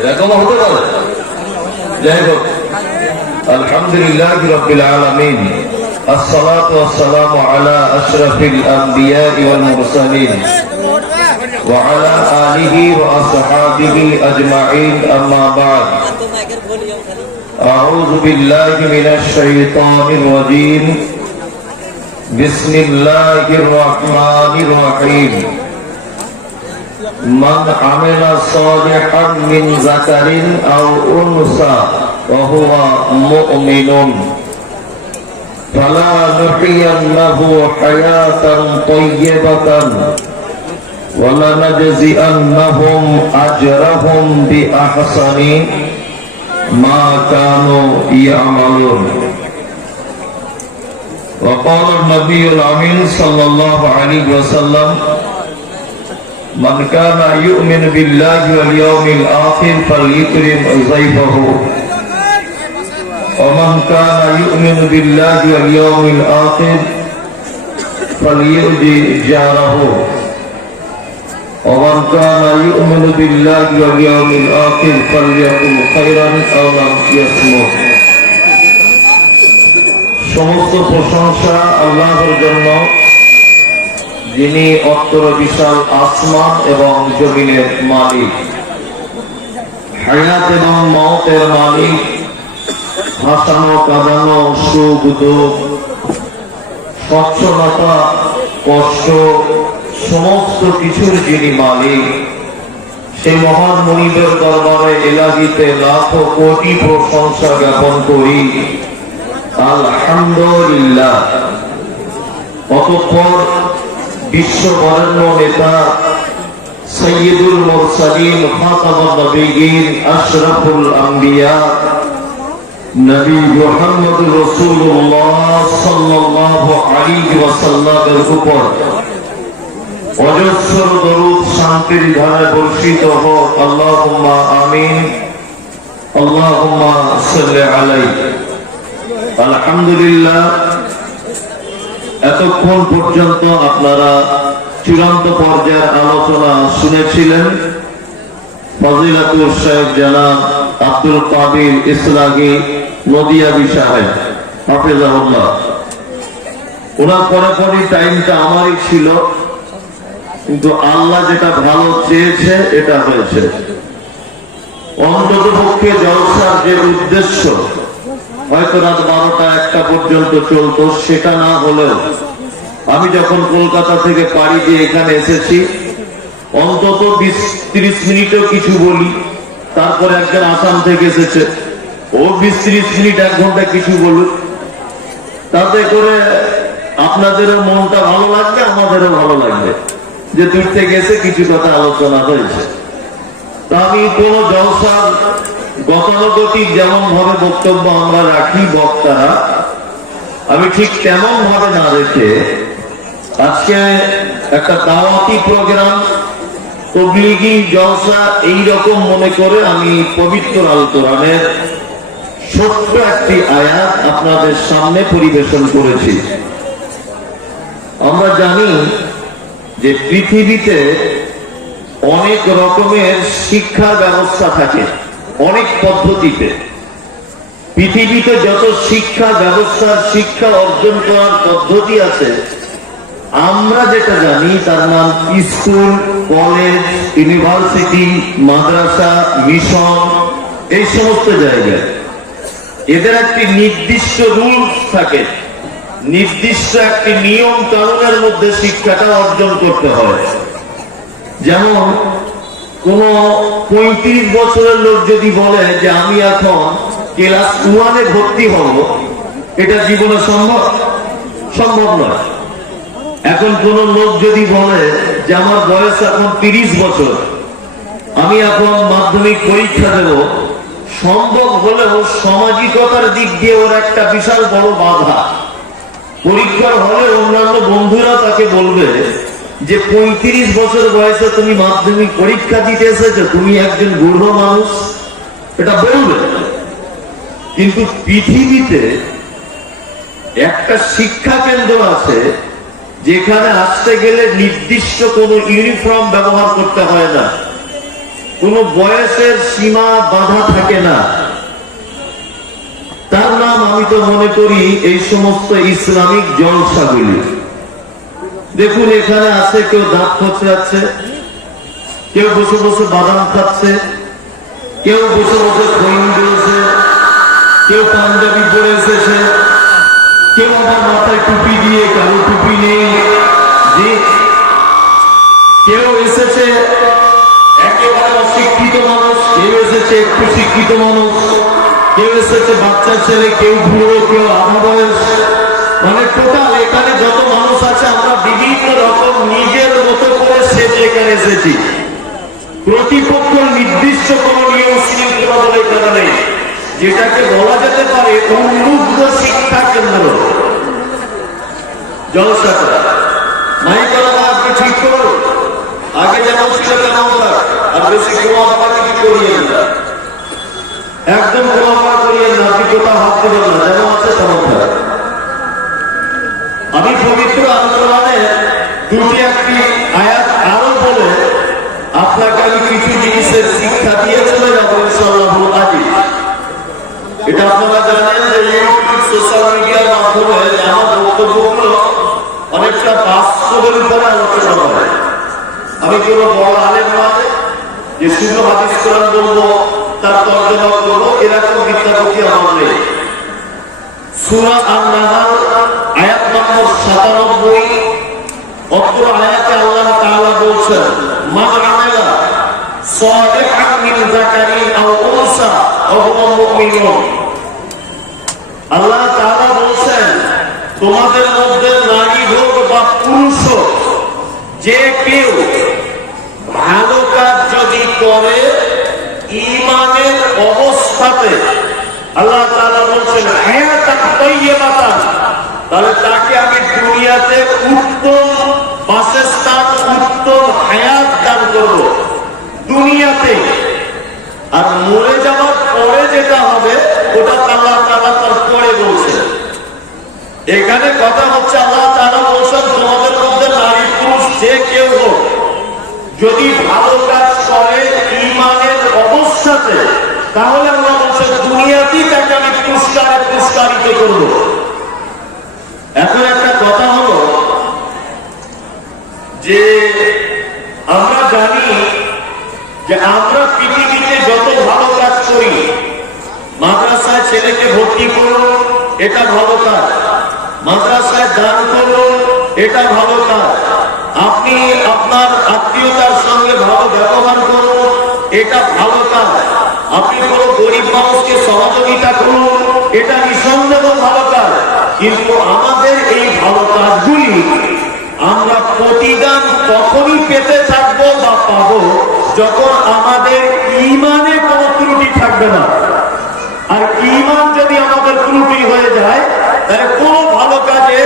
এরকম হতে পারে। যাই হোক, আলহামদুলিল্লাহ রাব্বিল আলামিন, আসসালাতু ওয়াসসালামু আলা আশরাফিল আমবিয়া ওয়াল মুরসালিন ওয়া আলা আলিহি ওয়া আসহাবিহি আজমাইন, আম্মা বা'দ। আউযু বিল্লাহি মিনাশ শাইতানির রাজীম। বিসমিল্লাহির রহমানির রহিম। মান আমিলা সালিহান মিন যাকারিন আও উনসা ওয়া হুয়া মুমিনুন ফালা নুহইয়ান্নাহু হায়াতান তাইয়্যিবাতান ওয়া লানাজজিআন্নাহুম আজরাহুম বিআহসানি মা কানু ইয়ামালুন। ওয়া ক্বালা আন-নাবিয়্যুল আমিন সাল্লাল্লাহু আলাইহি ওয়াসাল্লাম, মান কানা ইউমিনু বিল্লাহি ওয়াল ইয়াউমিল আখির ফালইকরিম যায়ফাহু ওয়া মান কানা ইউমিনু বিল্লাহি ওয়াল ইয়াউমিল আখির ফালইউজি জারাহু ওয়া মান কানা ইউমিনু বিল্লাহি ওয়াল ইয়াউমিল আখির ফালইয়াকুল খায়রান আও লা ইয়াসমুত। সমস্ত প্রশংসা আল্লাহর জন্য, যিনি অত্তর বিশাল আসমান এবং জমিনের মালিক, হায়াত এবং মওতের মালিক, হাসানো কাঁদানো, সুখ দুঃখ, সচ্ছলতা কষ্ট, সমস্ত কিছুর যিনি মালিক, সেই মহান মুনিবের দরবারে ইলাহিতে লাখো কোটি প্রশংসা জ্ঞাপন করি, আলহামদুলিল্লাহ। অতঃপর বিশ্ব বরেণ্য নেতা সৈয়দুল মুরসালিন, খাতামুন নবিয়্যিন, আশরাফুল আম্বিয়া নবী মুহাম্মদুর রাসূলুল্লাহ সাল্লাল্লাহু আলাইহি ওয়াসাল্লামের উপর অজস্র দরুদ শান্তির ধারা বর্ষিত হোক। আল্লাহুম্মা আমিন, আল্লাহুম্মা সাল্লি আলাইহি। আলহামদুলিল্লাহ, এতক্ষণ পর্যন্ত আপনারা চূড়ান্ত পর্যায়ের আলোচনা শুনেছিলেন। ফজিলাতুল শাইখ জনাব আব্দুল কাদির ইসলাহি নদিয়াবি সাহেব হাফেজাহুল্লাহ, ওনার পরে টাইমটা আমারই ছিল, কিন্তু আল্লাহ যেটা ভালো চেয়েছে এটা হয়েছে। অন্ততপক্ষে জলসার যে উদ্দেশ্য হয়তো রাত 12টা-1টা পর্যন্ত চলতো, সেটা না হলেও আমি যখন কলকাতা থেকে পাড়ি দিয়ে এখানে এসেছি, অন্তত 20-30 মিনিটও কিছু বলি। তারপরে একজন আসাম থেকে এসেছে, ও 20-30 মিনিট 1 ঘন্টা কিছু বলুক, তাতে করে আপনাদেরও মনটা ভালো লাগবে, আমাদেরও ভালো লাগবে যে দূর থেকে এসে কিছু কথা আলোচনা হয়েছে। তা আমি কোন জলসার গতানুগতিক যেমন ভাবে বক্তব্য আমরা রাখি বক্তারা, আমি ঠিক তেমন ভাবে না রেখে আজকে একটা দাওয়াতি প্রোগ্রাম, তবলিগি জলসা এইরকম মনে করে আমি পবিত্র আল কোরআনের ছোট্ট একটি আয়াত আপনাদের সামনে পরিবেশন করেছি। আমরা জানি যে পৃথিবীতে অনেক রকমের শিক্ষার ব্যবস্থা থাকে, অনেক পদ্ধতিতে। পৃথিবীতে যত শিক্ষা ব্যবস্থার শিক্ষা অর্জন করার পদ্ধতি আছে, আমরা যেটা জানি তার নাম স্কুল, কলেজ, ইউনিভার্সিটি, মাদ্রাসা, মিশন, এই সমস্ত জায়গায় এদের একটি নির্দিষ্ট রুলস থাকে, নির্দিষ্ট একটি নিয়ম কানুনের মধ্যে শিক্ষাটা অর্জন করতে হয়। যেমন কোন 35 বছরের লোক যদি বলে যে আমি এখন ক্লাস 1-এ ভর্তি হব, এটা জীবনে সম্ভব নয়। এখন কোন লোক যদি বলে যে আমার বয়স এখন 30 বছর, আমি এখন মাধ্যমিক পরীক্ষা দেব, সম্ভব হলেও সামাজিকতার দিক দিয়ে ওর একটা বিশাল বড় বাধা। পরীক্ষার হলে অন্যান্য বন্ধুরা তাকে বলবে যে 35 বছর বয়সে তুমি মাধ্যমিক পরীক্ষা দিতে এসেছো, তুমি একজন বুড়ো মানুষ, এটা বলবে। কিন্তু পৃথিবীতে একটা শিক্ষা কেন্দ্র আছে যেখানে আসতে গেলে নির্দিষ্ট কোন ইউনিফর্ম ব্যবহার করতে হয় না। কোনো বয়সের সীমা বাধা থাকে না। তার নাম আমি তো মনে করি এই সমস্ত ইসলামিক জলসাগুলি। দেখুন এখানে আছে কেউ দাঁত খচড়াচ্ছে, কেউ বসে বসে বাদাম খাচ্ছে, কেউ বসে বসে খৈন দিয়েছে, কেউ পাঞ্জাবি পরে এসেছে, কেউ আমার মাথায় টুপি দিয়ে কালো টুপি নেই, কেউ এসেছে একেবারে অশিক্ষিত মানুষ, কেউ এসেছে একটু শিক্ষিত মানুষ, কেউ এসেছে বাচ্চা ছেলে, কেউ বুড়ো, কেউ আধা বয়স, মানে টোটাল এখানে যত মানুষ আছে আমরা বিভিন্ন রকম নিজের মতো করে সেজে এখানে এসেছি। প্রতিপক্ষ নির্দিষ্ট কোন নিয়ম শৃঙ্খলা বলে এখানে নেই, যেটাকে বলা যেতে পারে উন্মুক্ত শিক্ষা কেন্দ্র। জলসাটা মাইকের আওয়াজ ঠিক করো, আগে যেমন ছিল তেমন থাক, আর বেশি কোলাহল কি করিয়ে না, একদম কোলাহল করিয়ে না, আপনি কোথাও হাত দিবেন না, যেমন আছে তেমন থাক। আমি পবিত্র আন্দোলনে দুটি একটি আয়াত আরো বলে আপনাকে আমি কিছু জিনিসের শিক্ষা দিয়ে চলে যাবো ইনশাআল্লাহ। এটা আপনারা জানেন যে ইউটিউব সোশ্যাল মিডিয়ার মাধ্যমে আমার বক্তব্যগুলো অনেকটা বাস্তবের উপরে আলোচনা হয়। আমি কোনো বড় আলেম নয় যে শুধু হাদিস কোরআন বলবো তার তর্জমা করবো, এরকম বিদ্যাপতি আমার নেই। সূরা আন-নাহল আয়াত নম্বর 97, অত্র আয়াতে আল্লাহ তাআলা বলছেন, মান আমিলা সালিহান মিন যাকারিন আও উনসা ওয়া হুয়া মুমিনুন। আল্লাহ তাআলা বলছেন, তোমাদের মধ্যে নারী হোক বা পুরুষ হোক, যে কেউ ভালো কাজ যদি করে ঈমানের অবস্থাতে, আল্লাহ তাআলা বলছেন হায়াতান তাইয়্যিবাতান, তাহলে তাকে আমি দুনিয়াতে উত্তম বাসস্থান, উত্তম হায়াত দান করব দুনিয়াতে। আর মরে যাওয়ার পরে যেটা হবে ওটা আল্লাহ তাআলা তার পরে বলছেন। এখানে কথা হচ্ছে আল্লাহ তাআলা বলছেন তোমাদের মধ্যে নারী পুরুষ যে কেউ হোক যদি ভালো কাজ করে ঈমানের অবস্থাতে, তাহলে আল্লাহ বলছেন দুনিয়াতেই তাকে আমি পুরস্কারিত করব। এখন একটা কথা হলো যে আমরা জানি যে আমরা পৃথিবীতে যত ভালো কাজ করি, মাদ্রাসায় ছেলেকে ভর্তি করুন এটা ভালো কাজ, মাদ্রাসায় দান করুন এটা ভালো কাজ, আপনি আপনার আত্মীয়তার সঙ্গে ভালো ব্যবহার করুন এটা ভালো কাজ, আপনি কোন গরিব মানুষকে সহযোগিতা করুন এটা নিঃসন্দেহ ভালো কাজ। কিন্তু আমাদের এই ভালো কাজগুলি আমরা প্রতিদান তখনই পেতে থাকবো বা পাবো যখন আমাদের ঈমানে কোনো ত্রুটি থাকবে না। আর ঈমান যদি আমাদের ত্রুটি হয়ে যায় তাহলে কোনো ভালো কাজে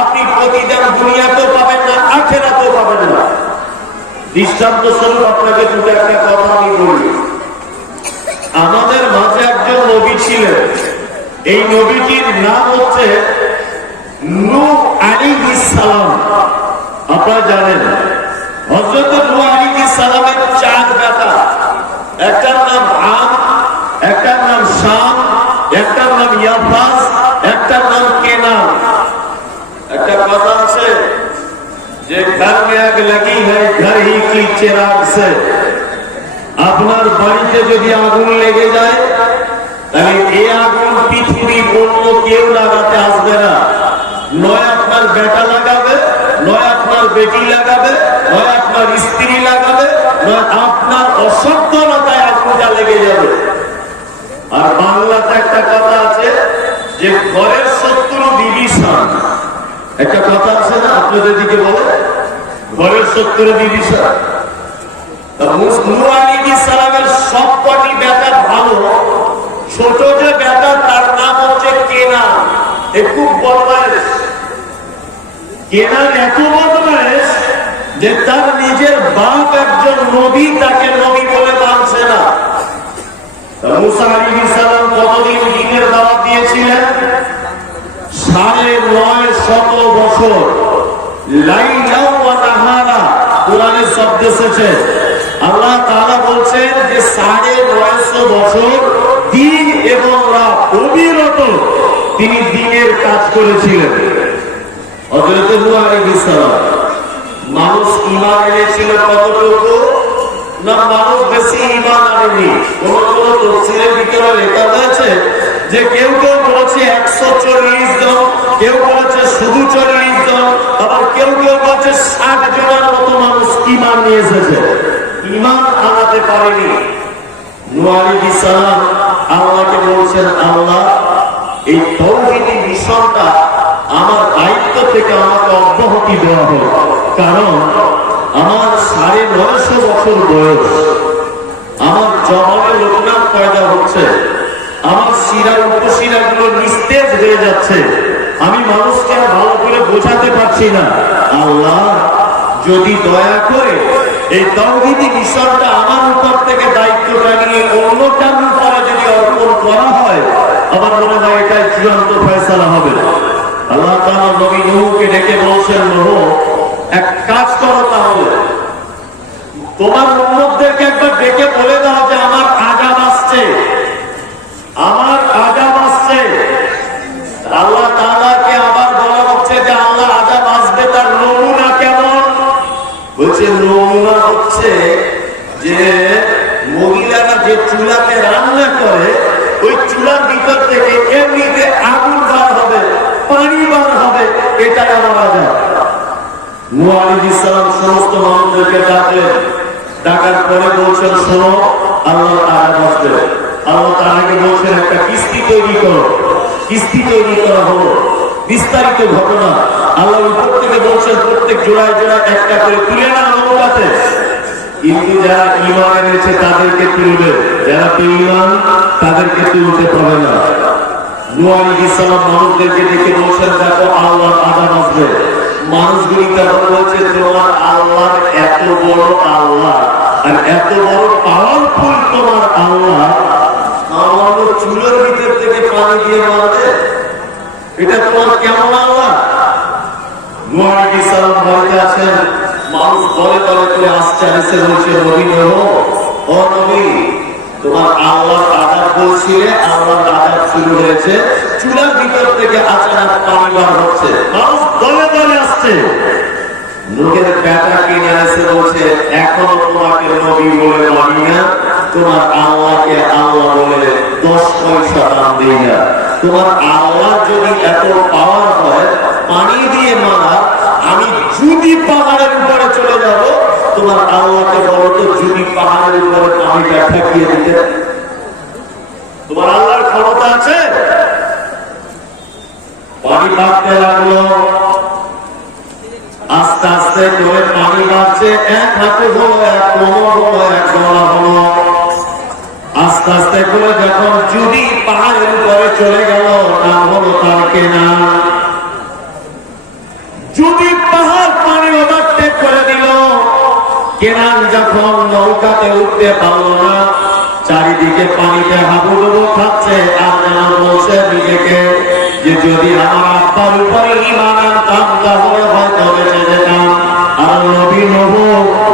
আপনি প্রতিদান দুনিয়াতেও পাবেন না, আখিরাতেও পাবেন না। দৃষ্টান্ত স্বরূপ আপনাকে দুটো একটা কথা আমি বলি। আমাদের মাঝে একজন নবী ছিলেন, এই নবীটির নাম হচ্ছে নূহ আলাইহিস সালাম। আপনারা জানেন হযরত নূহ আলাইহিস সালামের 4 বেটা, একটার নাম আম, একটার নাম শাম, একটার নাম ইয়াফাস, একটার নাম কেনান। একটা কথা আছে যে ঘর মে আগ লাগি হ্যায় ঘর হি কি চিরাগ সে। আপনার বাড়িতে যদি আগুন লেগে যায় তাহলে এই আগুন পৃথিবীর অন্য কেউ লাগাতে আসবে না, নয় আপনার বেটা লাগাবে, নয় আপনার বেটি লাগাবে, নয় আপনার স্ত্রী লাগাবে, নয় আপনার অসাবধানতায় আগুনটা লেগে যাবে। আর বাংলাতে একটা কথা আছে যে ঘরের শত্রু বিভীষণ। একটা কথা আছে না আপনাদের দিকে বলে, ঘরের শত্রু বিভীষণ। নূহ আলাইহিস সালামের সবকটি বেটা ভালো, ছোট যে বেটা তার নাম হচ্ছে কেনান। খুব বদমাইশ। কেনান এত বদমাইশ যে তার নিজের বাপ একজন নবী, তাকে নবী বলে মানছে না। মুসা আলাইহিস সালাম কতদিন দ্বীনের দাওয়াত দিয়েছিলেন? 950 বছর। লাইলা ওয়া নাহারা কোরআনে শব্দ এসেছে। আল্লাহ তাআলা বলছেন যে ৯৫০ বছর দিন এবং রাত অবিরত তিনি দিনের কাজ করেছিলেন। হযরত নূহ আলাইহিস সালাম মানুষ ঈমান এনেছিল কতটুকু না, মানুষ বেশি ঈমান আনেনি। কোন কোন তাফসীরের ভিতরে লেখা হয়েছে যে কেউ কেউ বলেছে ১৪০ জন, কেউ বলেছে শুধু ৪০ জন, আবার কেউ কেউ বলেছে ৬০ জনের মতো মানুষ ঈমান নিয়ে এসেছে, ঈমান আনাতে পারেনি। নূহ আলাইহিস সালাম আল্লাহকে বলছেন, আল্লাহ এই তাওহীদি মিশনটা আমার দায়িত্ব থেকে আমাকে অব্যাহতি দেওয়া হোক, কারণ আমার ৯৫০ বছর বয়স, আমার জবানে লোকনাথ পয়দা হচ্ছে, আমার শিরা উপশিরা গুলো নিস্তেজ হয়ে যাচ্ছে, আমি মানুষকে ভালো করে বোঝাতে পারছি না। আল্লাহ যদি দয়া করে এই তাওহীদি মিশনটা আমার উপর থেকে দায়িত্বটা নিয়ে অন্য কারোর উপরে যদি অর্পণ করা হয়, আমার মনে হয় এটাই চূড়ান্ত ফয়সালা হবে। আল্লাহ তাআলা নবী নূহকে ডেকে বলছেন, নূহ এক কাজ করো, তাহলে তোমার উম্মতদেরকে একবার ডেকে বলে দাও যে আমার আযাব আসছে, আমার আযাব আসছে। আল্লাহ তাআলাকে আবার বলা হচ্ছে যে আল্লাহ আযাব আসবে, তার নমুনা কেমন? বলছে নমুনা হচ্ছে যে মহিলারা যে চুলাতে রান্না করে, ওই চুলার ভিতর থেকে এমনিতে আগুন বার হবে, পানি বার হবে, এটাই আমার আযাব। নূহ আলাইহিস সালাম সমস্ত মানুষদেরকে ডাকলেন, ডাকার পরে বলছেন, শোনো আল্লাহ আযাব আসবে। আল্লাহ তাআলাকে বলছেন একটা কিস্তি তৈরি করো। কিস্তি তৈরি করা হলো, বিস্তারিত ঘটনা। আল্লাহ উপর থেকে বলছেন প্রত্যেক জোড়ায় জোড়ায় একটা করে তুলে না নৌকাতে, কিন্তু যারা ঈমান এনেছে তাদেরকে তুলবে, যারা বেঈমান তাদেরকে তুলতে পারবে না। নূহ আলাইহিস সালাম মানুষদেরকে ডেকে বলছেন, দেখো আল্লাহ আযাব আসবে। মানুষগুলি তখন বলছে, তোমার আল্লাহ এত বড় আল্লাহ আর এত বড় পাওয়ারফুল তোমার আল্লাহ, সামান্য চুলের ভিতর থেকে পানি দিয়ে মারবে, এটা তোমার কেমন আল্লাহ? নূহ আলাইহিস সালাম বলতে আছেন, মানুষ দলে দলে করে আসছে, এসে বলছে, নবী নূহ, ও নবী, তোমার আল্লাহর আযাব বলছিলে, আল্লাহর আযাব শুরু হয়েছে, চুলার ভিতর থেকে আচানক পানি বার হচ্ছে, মানুষ দলে দলে আসছে। লোকের বেটা কিনে এসে বলছে, এখনো তোমাকে নবী বলে মানি না, তোমার আল্লাহকে আল্লাহ বলে 10 পয়সা দাম দিই না। তোমার আল্লাহ যদি এত পাওয়ার হয় পানি দিয়ে মারা, আমি যদি পাহাড়ের উপরে চলে যাব, তোমার আল্লাহকে বলো তো যদি পাহাড়ের উপরে পানিটা ঠেকিয়ে দিতে, তোমার আল্লাহর ক্ষমতা আছে? পানি বাড়তে লাগলো, আস্তে আস্তে করে পানি বাড়ছে, এক হাতে হলো, এক কোমর হলো, এক গলা হলো, আস্তে আস্তে করে যখন যদি পাহাড়ের উপরে চলে গেল, নাম হলো তার কেনান। যদি পাহাড় পানি ওভারটেক করে দিল, কেনান যখন নৌকাতে উঠতে পারল না, চারিদিকে পানিতে হাবুডুবু খাচ্ছে, আর যেন বলছে নিজেকে যে যদি আমার আব্বার উপরে ঈমান আনতাম তাহলে হয়তো বেঁচে যেতাম। আর নবী নূহ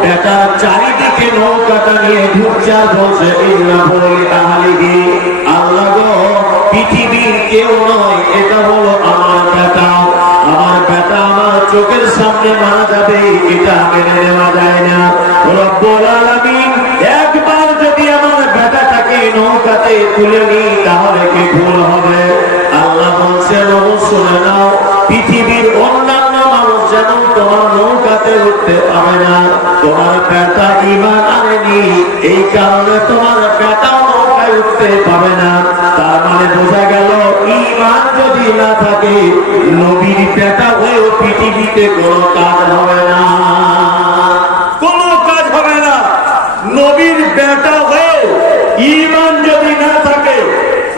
বেটা চারিদিকে নৌকাটা নিয়ে ঘুরছে আর বলছে, ইন্নাহু লিআহলিহি, আল্লাহ গো পৃথিবীর কেউ নয়, এটা হলো আমার বেটা, আমার বেটা আমার চোখের সামনে মারা যাবে, এটা মেনে নেওয়া যায় না। রব্বুল আলামিন একবার যদি আমার বেটাটাকে নৌকাতে তুলে নিই তাহলে কি ভুল হবে? আল্লাহ বলছেন, শুনে নাও, পৃথিবীর অন্যান্য মানুষ যেমন তোমার নৌকাতে উঠতে পারে না, তোমার বেটা ঈমান আনেনি, এই কারণে তোমার বেটাও নৌকায় উঠতে পারে না। তার মানে বোঝা গেল, ঈমান যদি না থাকে, নবীর বেটা হয়েও পৃথিবীতে কোনো কাজ হবে না, কোনো কাজ হবে না। নবীর বেটা হয়েও ঈমান যদি না থাকে,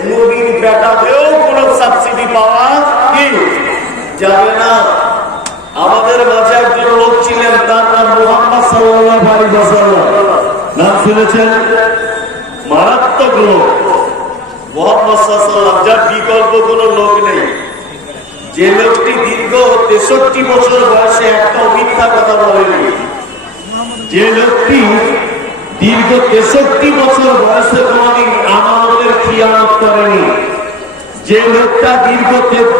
নবীর বেটা হয়েও কোনো সাবসিডি পাওয়া কি যাবে না। আমাদের মাঝে একজন লোক ছিলেন, তার নাম মুহাম্মদ সাল্লাল্লাহু আলাইহি ওয়াসাল্লাম, নাম শুনেছেন? মারাত্মক লোক মুহাম্মদ সাল্লাল্লাহু আলাইহি ওয়াসাল্লাম, যার বিকল্প কোনো লোক নেই। যে লোকটি দীর্ঘ 63 বছর বয়সে একটা মিথ্যা কথা বলেনি, যে লোকটি দীর্ঘ 63 বছর বয়সে কোনদিন আমানতের খিয়ানত করেনি। যে লোকটা দীর্ঘ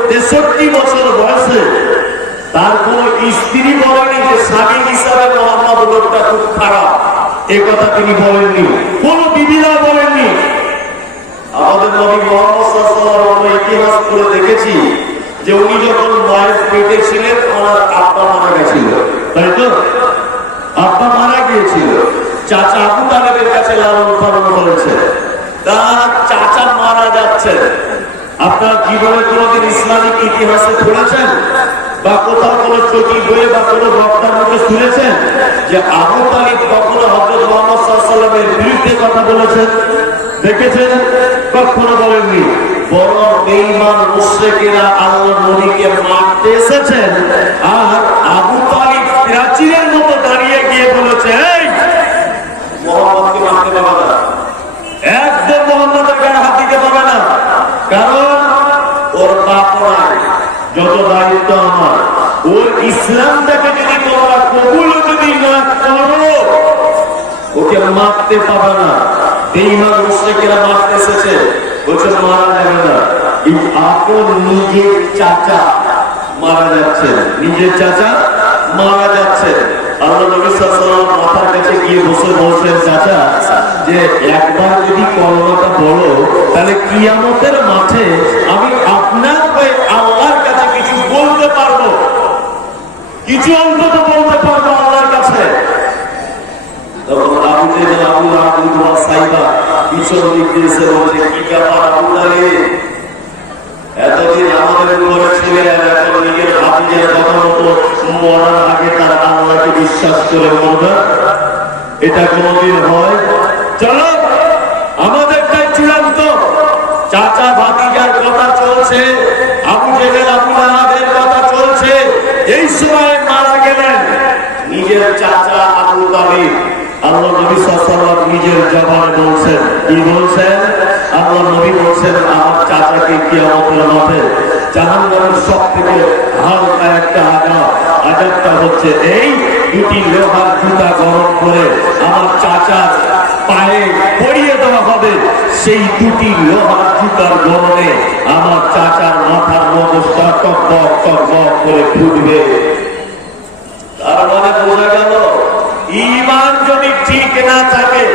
63 বছর বয়সে তার কোন স্ত্রী বলেনি যে স্বামী হিসাবে মোহাম্মদ লোকটা খুব খারাপ, এ কথা তিনি বলেননি, কোন বিবিরা বলেননি। আমাদের নবী মুহাম্মদ সাল্লাল্লাহু আলাইহি ওয়াসাল্লাম ইতিহাস পড়ে দেখেছি যে উনি যখন মায়ের পেটে ছিলেন ওনার আব্বা মারা গেছিল, তাই তো? আব্বা মারা গিয়েছিল, চাচা আবু তালেবের কাছে লালন পালন করেছে, তার চাচা মারা যাচ্ছে। আপনার জীবনে কোনদিন ইসলামিক ইতিহাসে পড়েছেন বা কোথাও কোনো চটি বইয়ে বা কোনো বক্তার মধ্যে শুনেছেন যে আবু তালিব কখনো হযরত মুহাম্মদ সাল্লাল্লাহু আলাইহি ওয়াসাল্লামের বিরুদ্ধে কথা বলেছেন? দেখেছেন? কখনো বলেননি। বড় বেঈমান মুশরিকেরা আল্লাহর নবীকে মারতে এসেছেন, আর আবু তালিব প্রাচীরের মতো দাঁড়িয়ে গিয়ে বলেছে, এই মুহাম্মদকে মারতে পারবে না, একদম মুহাম্মদের গায়ে হাত দিতে পারবে না, কারণ ওর বাপ নাই, যত দায়িত্ব আমার। ওর ইসলামটাকে যদি তোমরা কবুল যদি না করো ওকে মারতে পারবে না। বেঈমান মুশরিকেরা মারতে এসেছে, বলছে মারা যাবে না। আপন নিজের চাচা মারা যাচ্ছে, নিজের চাচা মারা যাচ্ছে। আল্লাহ নবী সাল্লাল্লাহু আলাইহি ওয়াসাল্লাম মাথার কাছে গিয়ে বসে বলছেন, চাচা যে একবার যদি কলমাটা বলো তাহলে কিয়ামতের মাঠে আমি আপনার হয়ে আল্লাহর কাছে কিছু বলতে পারবো, কিছু অন্তত বলতে পারবো আল্লাহর কাছে। তখন আবু জেহেল আবু আবদুল্লাহ সাইবা পিছন দিক দিয়ে এসে বলছে, কি ব্যাপার আবু তালিব, এতদিন আমাদের উপরে ছিলেন, এখন নিজের ভাতিজের কথা মতো মরার আগে তার আল্লাহকে বিশ্বাস করে মরবে? এটা কোনদিন হয়? চলো আমাদেরটাই চূড়ান্ত। চাচা ভাতিজার কথা চলছে, আবু জেহেল আবু লাহাবের কথা চলছে, এই সময় মারা গেলেন নিজের চাচা আবু তালিব। আল্লাহ নবী সাল্লাল্লাহু আলাইহি ওয়াসাল্লাম নিজের জবানে বলছেন, কি বলছেন? আল্লাহ নবী বলছেন, আমার চাচাকে কিয়ামতের মাঠে জাহান্নামের সবথেকে হালকা একটা আযাবটা হচ্ছে এই দুটি লোহার জুতা গরম করে আমার চাচার পায়ে পরিয়ে দেওয়া হবে। সেই দুটি লোহার জুতার গরমে আমার চাচার মাথার মগজটা টকবক টকবক করে ফুটবে। তার মানে বোঝা গেল, ঈমান যদি ঠিক না থাকে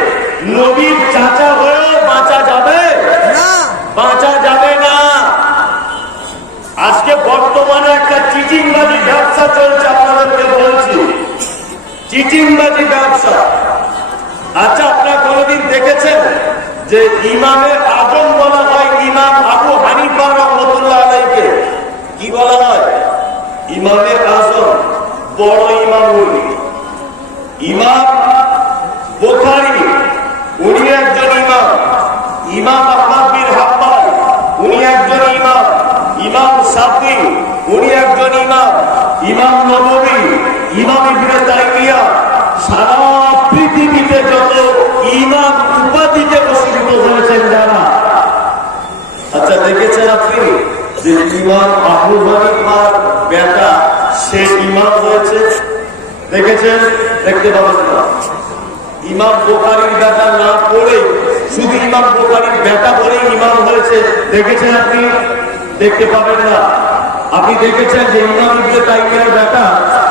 নবীর চাচা হয়েও বাঁচা যাবে না, বাঁচা যাবে না। আজকে বর্তমানে একটা চিটিংবাজি ব্যবসা চলছে, আপনাদেরকে বলছি, চিটিংবাজি ব্যবসা। আচ্ছা, আপনারা কোনদিন দেখেছেন যে ইমামে আজম বলা হয় ইমাম আবু হানিফা রাহমাতুল্লাহ আলাইহিকে? কি বলা হয়? ইমামে আজম, বড় ইমাম। উনি ইমাম বুখারী, উনি একজন ইমাম। ইমাম আহমদ বিন হাম্বল, উনি একজন ইমাম। ইমাম শাফি, উনি একজন ইমাম। ইমাম নববী, ইমাম ইবনে তাইমিয়া, সারা পৃথিবীতে যত ইমাম উপাধিতে বসিত হয়েছেন যারা, আচ্ছা দেখেছেন আপনি যে ইমাম আবু হানিফার বেটা সে ইমাম হয়েছে? দেখেছেন? দেখতে পাবেন না। ইমাম বুখারীর বেটা না পড়ে শুধু ইমাম বুখারীর বেটা বলে ইমাম হয়েছে, দেখেছেন আপনি? দেখতে পাবেন না। আপনি দেখেছেন যে ইমাম ইবনে তাইমিয়ার বেটা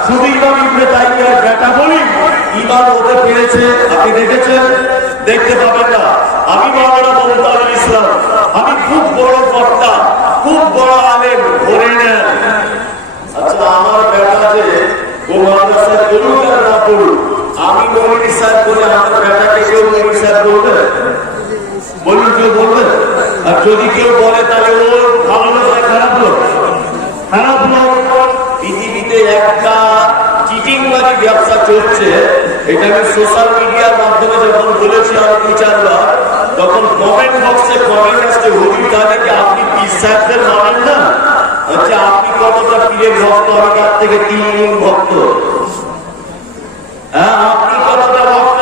শুধু ইমাম ইবনে তাইমিয়ার বেটা বলি ইমাম হতে পেরেছে? আপনি দেখেছেন? দেখতে পাবেন না। আমি মাওলানা মুনতাজুল ইসলাম, আমি খুব বড় বক্তা, খুব বড় আলেম, ধরে নেন। আচ্ছা, আমার বেটা যে ও মাদ্রাসায় পড়ুক আর না পড়ুক, আমি মৌলভী সাহেব বলে আমার বেটাকে কেউ মৌলভী সাহেব বলবে? বলুন, কেউ বলবে? আর যদি কেউ বলে তাহলে ও ভালো লোক না খারাপ লোক? খারাপ লোক। পৃথিবীতে একটা চিটিংবাজি ব্যবসা চলছে, এটা আমি সোশ্যাল মিডিয়ার মাধ্যমে যখন বলেছি আমার 2-4 বার, তখন কমেন্ট বক্সে কমেন্ট আসছে, হুজুর তাদেরকে আপনি পীর সাহেবদের মানেন না? আচ্ছা, আপনি কতটা পীরের ভক্ত? আমি তার থেকে 3 গুণ ভক্ত। হ্যাঁ, আপনি কতটা ভক্ত?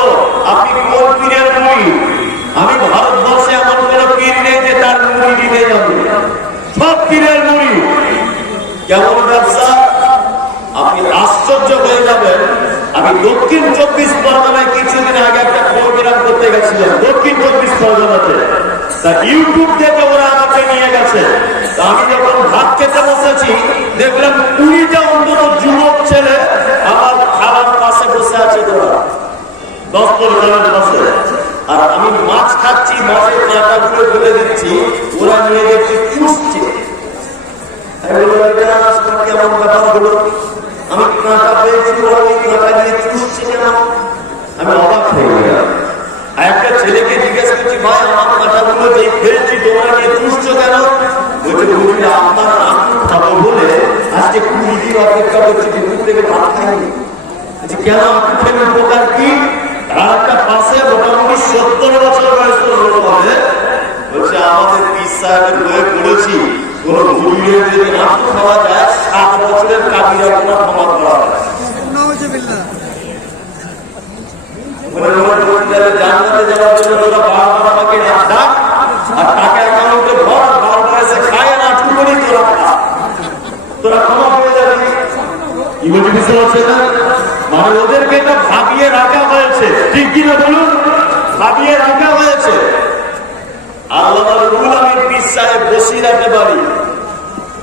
আপনি কোন পীরের মুরিদ? আমি ভারতবর্ষে এমন কোন পীর নেই যে তার মুরিদ নেই, আমি সব পীরের মুরিদ। কেমন ব্যবসা! আপনি আশ্চর্য হয়ে যাবেন। আমি দক্ষিণ 24 পরগনায় কিছুদিন আগে একটা প্রোগ্রাম গেছিলাম দক্ষিণ 24 পরগনাতে। তা ইউটিউব থেকে ওরা আমাকে নিয়ে গেছে। আমি যখন ভাত খেতে বসেছি দেখলাম 20টা অন্তত যুবক ছেলে আমার খাবার পাশে বসে আছে, তোরা 10 জনের পাশে। আর আমি মাছ খাচ্ছি, মাছের কাঁটাগুলো ফেলে দিচ্ছি, ওরা নিয়ে দেখছি চুষছে। কেমন ব্যাপার হলো? আমি কাঁটা পেয়েছি, ওরা ওই কাঁটা নিয়ে চুষছে কেন? আমি অবাক হয়ে গেলাম। একটা ছেলেকে জিজ্ঞেস করছি, ভাই আমার কাঁটাগুলো যেই ফেলছি তোমরা নিয়ে চুষছো কেন? বলছে বুঝলি আপনার আঁকু খাবো বলে আজকে 20 দিন অপেক্ষা করছি, দুপুর থেকে ভাত খাইনি। কেন আঁকু খেলে উপকার কি? আর একটা পাশে মোটামুটি 70 বছর বয়স্ক লোক হবে, বলছে আমাদের পীর সাহেবের বইয়ে পড়েছি কোন হুজুরের যদি আঁকু খাওয়া যায় 7 বছরের কাবিরা গুনাহ ক্ষমা করা হয়। জান্নাতে যাওয়ার জন্য তোরা বারবার আমাকে ডাক আর টাকা অ্যাকাউন্টে ভর, বারবার এসে খায় না আঁকু করি তোরা ক্ষমা পেয়ে যাবি। কি বলছি বুঝতে পারছে না? মানে ওদেরকে এটা ভাবিয়ে রাখা হয়েছে, ঠিক কিনা বলুন? ভাবিয়ে রাখা হয়েছে। আল্লাহর রুল আমি পীর সাহেব বসিরাতে বাড়ি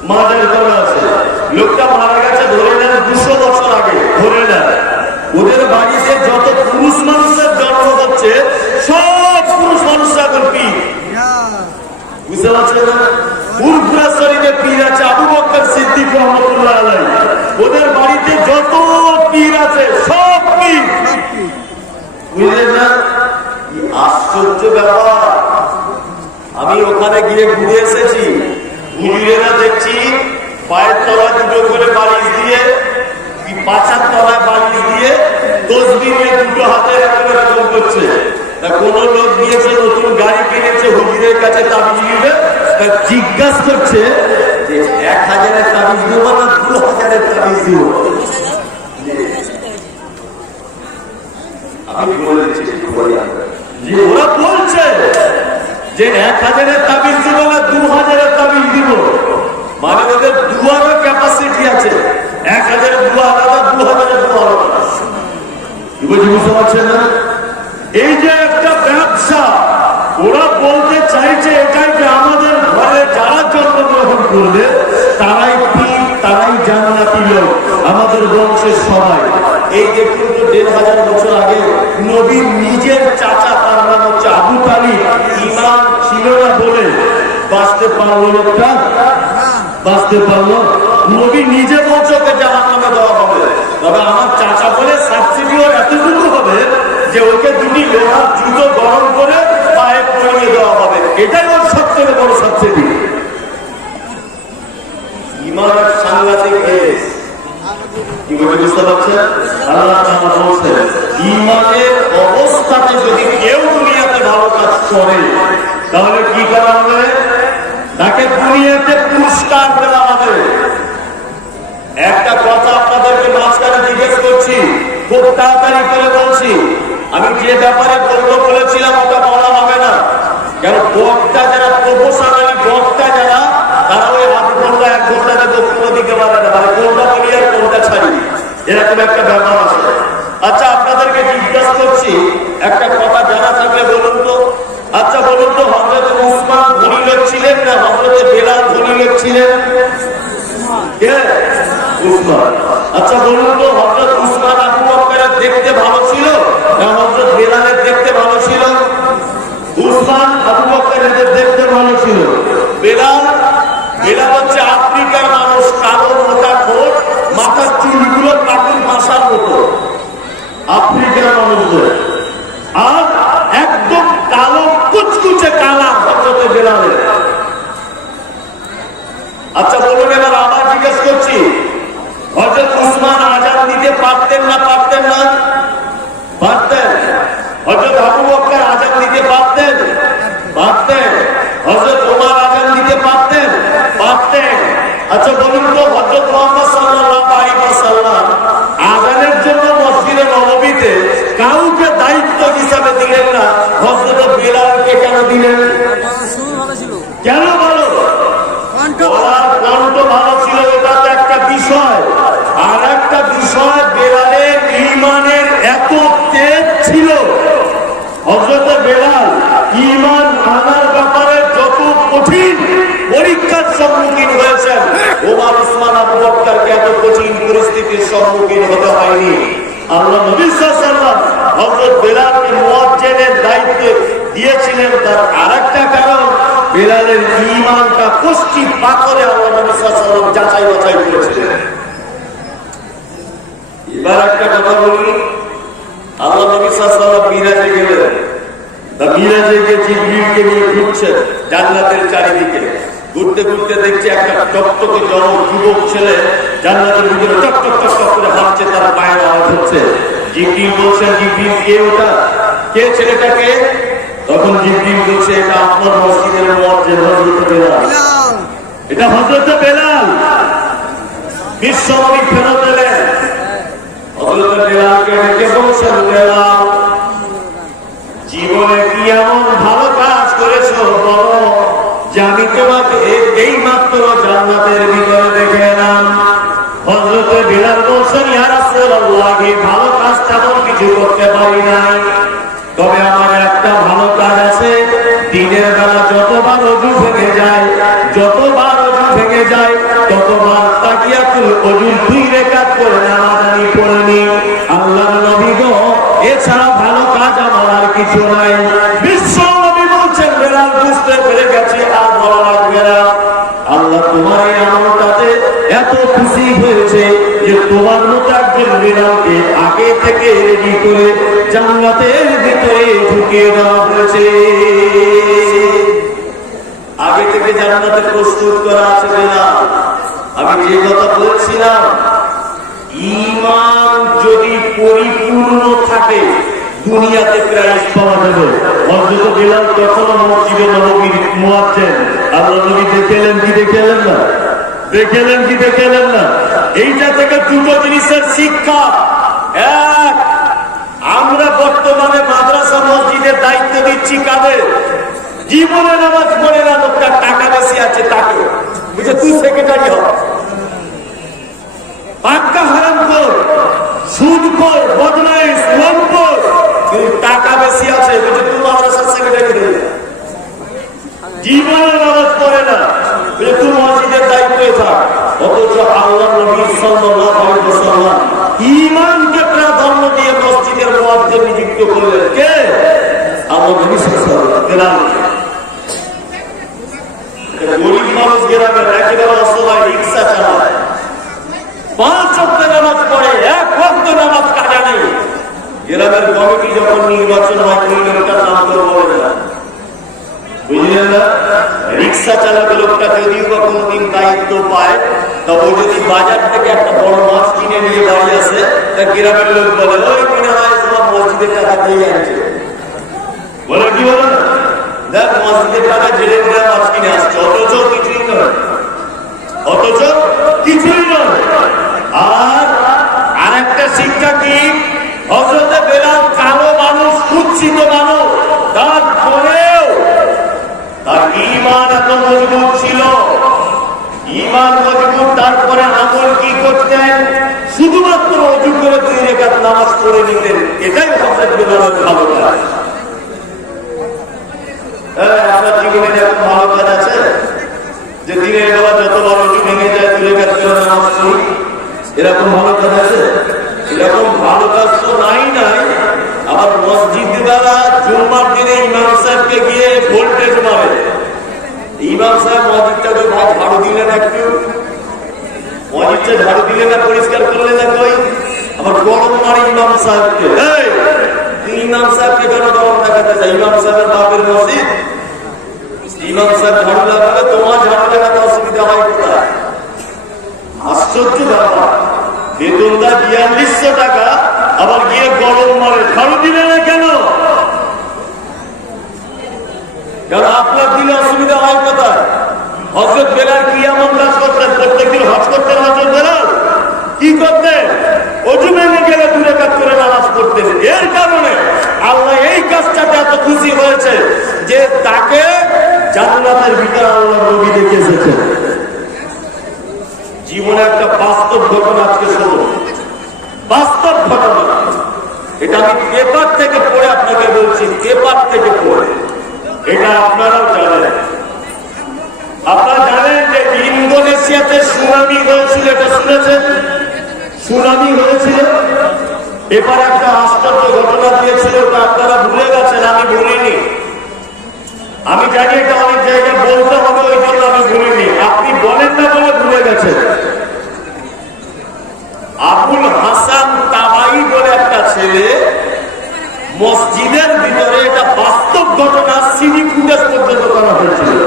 মাদের ঘরে আছে। লোকটা মারা গেছে ধরে নেন 200 বছর আগে, ধরে নেন। ওদের বাড়িতে যত পুরুষ মানুষের জন্ম হচ্ছে সব পুরুষ মানুষ এখন পীর, বুঝতে পারছেন না? ফুরফুরা শরীফে পীর আছে আবু বকর সিদ্দিক রাহমাতুল্লাহ আলাইহি। ওদের বাড়িতে যত পীর আছে সব পীর, বুঝলেন না? কি আশ্চর্য ব্যাপার। আমি ওখানে গিয়ে ঘুরে এসেছি, হুজুরেরা দেখছি পায়ের তলা দুটো করে বালিশ দিয়ে, পাছার তলায় বালিশ দিয়ে তসবিহ নিয়ে দুটো হাতে এরকম করছে। কোন লোক দিয়েছে নতুন গাড়ি কিনেছে, হুজুরের কাছে তাবিজ নিবে, জিজ্ঞাসা করছে যে 1000-এর তাবিজ দিব না 2000-এর তাবিজ দিব। আমি বলেছি যে ওরা বলছে যে 1000-এর তাবিজ দিব না 2000-এর তাবিজ দিব। মানে ওদের দুয়ারও ক্যাপাসিটি আছে, 1000-এর দুয়া আলাদা, 2000-এর দুয়া আলাদা। বুঝতে পারছেন না? এই যে একটা ব্যবসা, ওরা বলতে চাইছে এটাই যে আমাদের ঘরে যারা জন্মগ্রহণ করবে তারাই পীর, তারাই জান্নাতি লোক, আমাদের বংশের সবাই। এই দেখুন তো 1500 বছর আগে নবীর নিজের চাচা, তার নাম হচ্ছে আবু তালিব, ইমাম ছিল না বলে বাঁচতে পারলো লোকটা, বাঁচতে পারলো। নবী নিজে বলছে ওকে জাহান্নামে দেওয়া হবে, তবে আমার চাচা বলে সাবসিডিও এতটুকু হবে যে ওকে দুটি লোহার জুতো গরম করে পায়ে পরিয়ে দেওয়া হবে, এটাই ওর সবথেকে বড় সাবসিডি। ইমানের সাংঘাতিক কেস, কি বলে বুঝতে পারছেন? আল্লাহ তাআলা বলছেন ইমানের অবস্থাতে যদি কেউ দুনিয়াতে ভালো কাজ করে তাহলে কি করা হবে? তাকে দুনিয়াতে পুরস্কার দেওয়া হবে। একটা কথা আপনাদেরকে মাঝখানে জিজ্ঞেস করছি, খুব তাড়াতাড়ি করে বলছি। আমি যে ব্যাপারে বলেছিলাম ওটা বলা হবে না, কারণ বক্তা যারা প্রফেশনালি বক্তা যারা, তারা ওই আধ ঘন্টা 1 ঘন্টাতে বক্তব্য দিতে পারে না, মানে কোনটা বলি আর কোনটা ছাড়ি, এরকম একটা ব্যাপার আছে। আচ্ছা আপনাদেরকে জিজ্ঞাসা করছি, একটা কথা জানা থাকলে বলুন তো। আচ্ছা বলুন তো, হযরত উসমান ধনী লোক ছিলেন না হযরত বেলাল ধনী লোক ছিলেন? কে? উসমান। আচ্ছা বলুন তো, হযরত উসমান আবু বকরের দেখতে ভালো ছিল না হযরত বেলালের দেখতে ভালো ছিল? উসমান আবু বকরের দেখতে ভালো ছিল। বেলাল হচ্ছে আফ্রিকার মানুষ, কালো মোটা ঠোঁট, মাথার চুলগুলো কাকুর মাথার মতো, আফ্রিকার মানুষদের। আর একদম কালো কুচকুচে কালা হযরত বেলালের। আচ্ছা বলুন, এবার আবার জিজ্ঞেস করছি, হযরত উসমান আযান দিতে পারতেন না পারতেন না? পারতেন। হযরত আবু বকর আযান দিতে পারতেন? পারতেন। হযরত ওমর আযান দিতে পারতেন? পারতেন। আচ্ছা বলুন তো, হযরত মুহাম্মদ সাল্লাল্লাহু আলাইহি ওয়াসাল্লাম আযানের জন্য মসজিদে নববীতে কাউকে দায়িত্ব হিসাবে দিলেন না, হযরত বেলালকে কেন দিলেন? কেন বলো? বলার কণ্ঠ ভালো ছিল, এটা তো একটা বিষয়। আর একটা বিষয়, বেলালের ঈমানের এত তেজ ছিল, হযরত বেলাল আনার ব্যাপারে যত কঠিন পরীক্ষার সম্মুখীন হয়েছেন, ওমর উসমান আবু বকরকে এত কঠিন পরিস্থিতির সম্মুখীন হতে হয়নি। আল্লাহ নবী সাল্লাল্লাহু আলাইহি ওয়াসাল্লাম হযরত বেলালকে মুয়াজ্জিনের দায়িত্ব দিয়েছিলেন, তার আরেকটা কারণ বেলালের ঈমানটা কষ্টি পাথরে আল্লাহ নবী সাল্লাল্লাহু আলাইহি ওয়াসাল্লাম যাচাই বাছাই করেছিলেন। এবার একটা কথা বলি, আল্লাহ নবী সাল্লাল্লাহু আলাইহি ওয়াসাল্লাম মিরাজে গেলেন, তা মিরাজে গিয়ে জিবরিলকে নিয়ে ঘুরছেন জান্নাতের চারিদিকে। ঘুরতে ঘুরতে দেখছে একটা টকটকে যুবক ছেলে জান্নাতের ভিতরে টক টক টক টক করে হাঁটছে, তার পায়ের আওয়াজ হচ্ছে। জিবরিল বলছেন, জিবরিল কে ওটা, কে ছেলেটাকে? তখন জিবরিল বলছে, এটা আপনার মসজিদের মুয়াজ্জিন হযরত বেলাল, এটা হযরত বেলাল। বিশ্বনবী ফেরত এলেন, হযরত বেলালকে ডেকে বলছেন, বেলাল জীবনে কি এমন ভালো কাজ করেছো বলো, যে আমি তোমাকে এই মাত্র জান্নাতের ভিতরে দেখে এলাম। হযরত বেলাল বলছেন, ইয়া রাসূলুল্লাহ, ভালো কাজ তেমন কিছু করতে পারি নাই, তবে আমার একটা ভালো কাজ আছে। দিনের বেলা যতবার ওযু ভেঙে যায়, যতবার ওযু ভেঙে যায়, ততবার তাকিয়াতুল ওযুর 2 রাকাত করে নামাজ আমি পড়ে নিই। আল্লাহর নবী গো, এছাড়া ভালো কাজ আমার আর কিছু নাই। বিশ্ব নবী বলছেন, বেলাল বুঝতে পেরে গেছে, আর বলা লাগবে না। আল্লাহ তোমার এই আমলটাতে এত খুশি হয়েছে যে তোমার মতো একজন বেলালকে আগে থেকে রেডি করে জান্নাতের ভিতরে ঢুকিয়ে দেওয়া হয়েছে। আগে থেকে জান্নাতে প্রস্তুত করা আছে বেলাল। আমি যে কথা বলছিলাম, ঈমান যদি পরিপূর্ণ থাকে দুনিয়াতে প্রাইজ পাওয়া যাবে। হযরত বেলাল তখন মসজিদে নববীর মুয়াজ্জিন, আল্লাহ নবী দেখলেন কি দেখলেন না, দেখলেন কি দেখলেন না? এইটা থেকে দুটো জিনিসের শিক্ষা। এক, আমরা বর্তমানে মাদ্রাসা মসজিদের দায়িত্ব দিচ্ছি কাদের? জীবনে নামাজ পড়ে না, লোকটা টাকা বেশি আছে তাকে বুঝে তুই সেক্রেটারি হ, পাক্কা হারামখোর, সুদখোর, বদমাইশ, লম্পট, টাকা বেশি আছে বুঝে তুই মাদ্রাসার সেক্রেটারি হয়ে যা। জীবনে নামাজ পড়ে না বুঝে তুই মসজিদের দায়িত্বে থাক। অথচ আল্লাহ নবী সাল্লাল্লাহু আলাইহি ওয়াসাল্লাম ঈমানকে প্রাধান্য দিয়ে মসজিদের মুয়াজ্জিন নিযুক্ত করলেন। কে? আল্লাহ নবী সাল্লাল্লাহু আলাইহি ওয়াসাল্লাম। গরিব মানুষ গ্রামের একেবারে অসহায়, রিক্সা চালায়, 5 ওয়াক্ত নামাজ পড়ে, 1 ওয়াক্ত নামাজ কাজা নেই। গ্রামের কমিটি যখন নির্বাচন হয়, ওই লোকটার নাম তো বলে না, বুঝলেন না? রিক্সা চালাতে লোকটা যদিও বা কোনদিন দায়িত্ব পায়, তবে যদি বাজার থেকে একটা বড় মাছ কিনে নিয়ে বাড়ি আসে, তা গ্রামের লোক বলে, ওই কিনে হয় তোমার মসজিদের টাকা দিয়ে আনছে, বলে কি বলে না, দেখ মসজিদের টাকা জেলে করে মাছ কিনে আসছে। অথচ কিছুই নয়, অথচ কিছুই নয়। আর আরেকটা শিক্ষা কি? হযরত বেলাল কালো মানুষ, কুৎসিত মানুষ, তারপরেও তার ঈমান এত মজবুত ছিল। ঈমান মজবুত, তারপরে আমল কি করতেন? শুধুমাত্র ওযু করে 2 রাকাত নামাজ পড়ে নিতেন। এটাই হযরত বেলালের ভালো কাজ। আপনার জীবনে এরকম ভালো কাজ আছে যে দিনের বেলা যতবার ওযু ভেঙে যায় 2 রাকাত করে নামাজ পড়ি? এরকম ভালো কাজ আছে? এরকম ভালো কাজ তো নাই। আবার মসজিদ বেলা জুম্মার দিনে ইমাম সাহেবকে গিয়ে ভোল্টেজ মারে। ইমাম সাহেব মসজিদটাকে ঝাড়ু দিলেন, একটু মসজিদটা ঝাড়ু দিলেন না, পরিষ্কার করলেন না, কই আবার গরম মারে ইমাম সাহেবকে। তুই ইমাম সাহেবকে কেন গরম দেখাতে চাই? ইমাম সাহেবের বাপের মসজিদ, ইমাম সাহেব ঝাড়ু লাগাবে, তোমার ঝাড়ু লাগাতে অসুবিধা হয় কোথায়? আশ্চর্য ব্যাপার। বেতনদার 4200 টাকা, আবার গিয়ে গরম মারে, ঝাড়ু দিলে না কেন? কারণ আপনার দিলে অসুবিধা হয় কোথায়? হযরত বেলাল কি এমন কাজ করতেন? প্রত্যেকদিন হজ করতেন হযরত বেলাল? কি করতেন? ওযু ভেঙে গেলে 2 রাকাত করে নামাজ পড়তেন। এর কারণে আল্লাহ এই কাজটাতে এত খুশি হয়েছে যে তাকে জান্নাতের ভিতরে আল্লাহ নবী দেখে এসেছেন। জীবনে একটা বাস্তব ঘটনা আজকে শুনুন, বাস্তব ঘটনা। এটা আমি পেপার থেকে পড়ে আপনাকে বলছি, পেপার থেকে পড়ে। এটা আপনারাও জানেন। আপনারা জানেন যে ইন্দোনেশিয়াতে সুনামি হয়েছিল, এটা শুনেছেন? সুনামি হয়েছিল। এবার একটা আশ্চর্য ঘটনা দিয়েছিল, ওটা আপনারা ভুলে গেছেন, আমি ভুলিনি। আমি জানি এটা অনেক জায়গায় বলতে হবে, ওই জন্য আমি ভুলিনি। আপনি বলেন না বলে ভুলে গেছেন। আবুল হাসান তাবাই বলে একটা ছেলে মসজিদের ভিতরে, এটা বাস্তব ঘটনা, সিডি ফুটেজ পর্যন্ত করা হয়েছিল,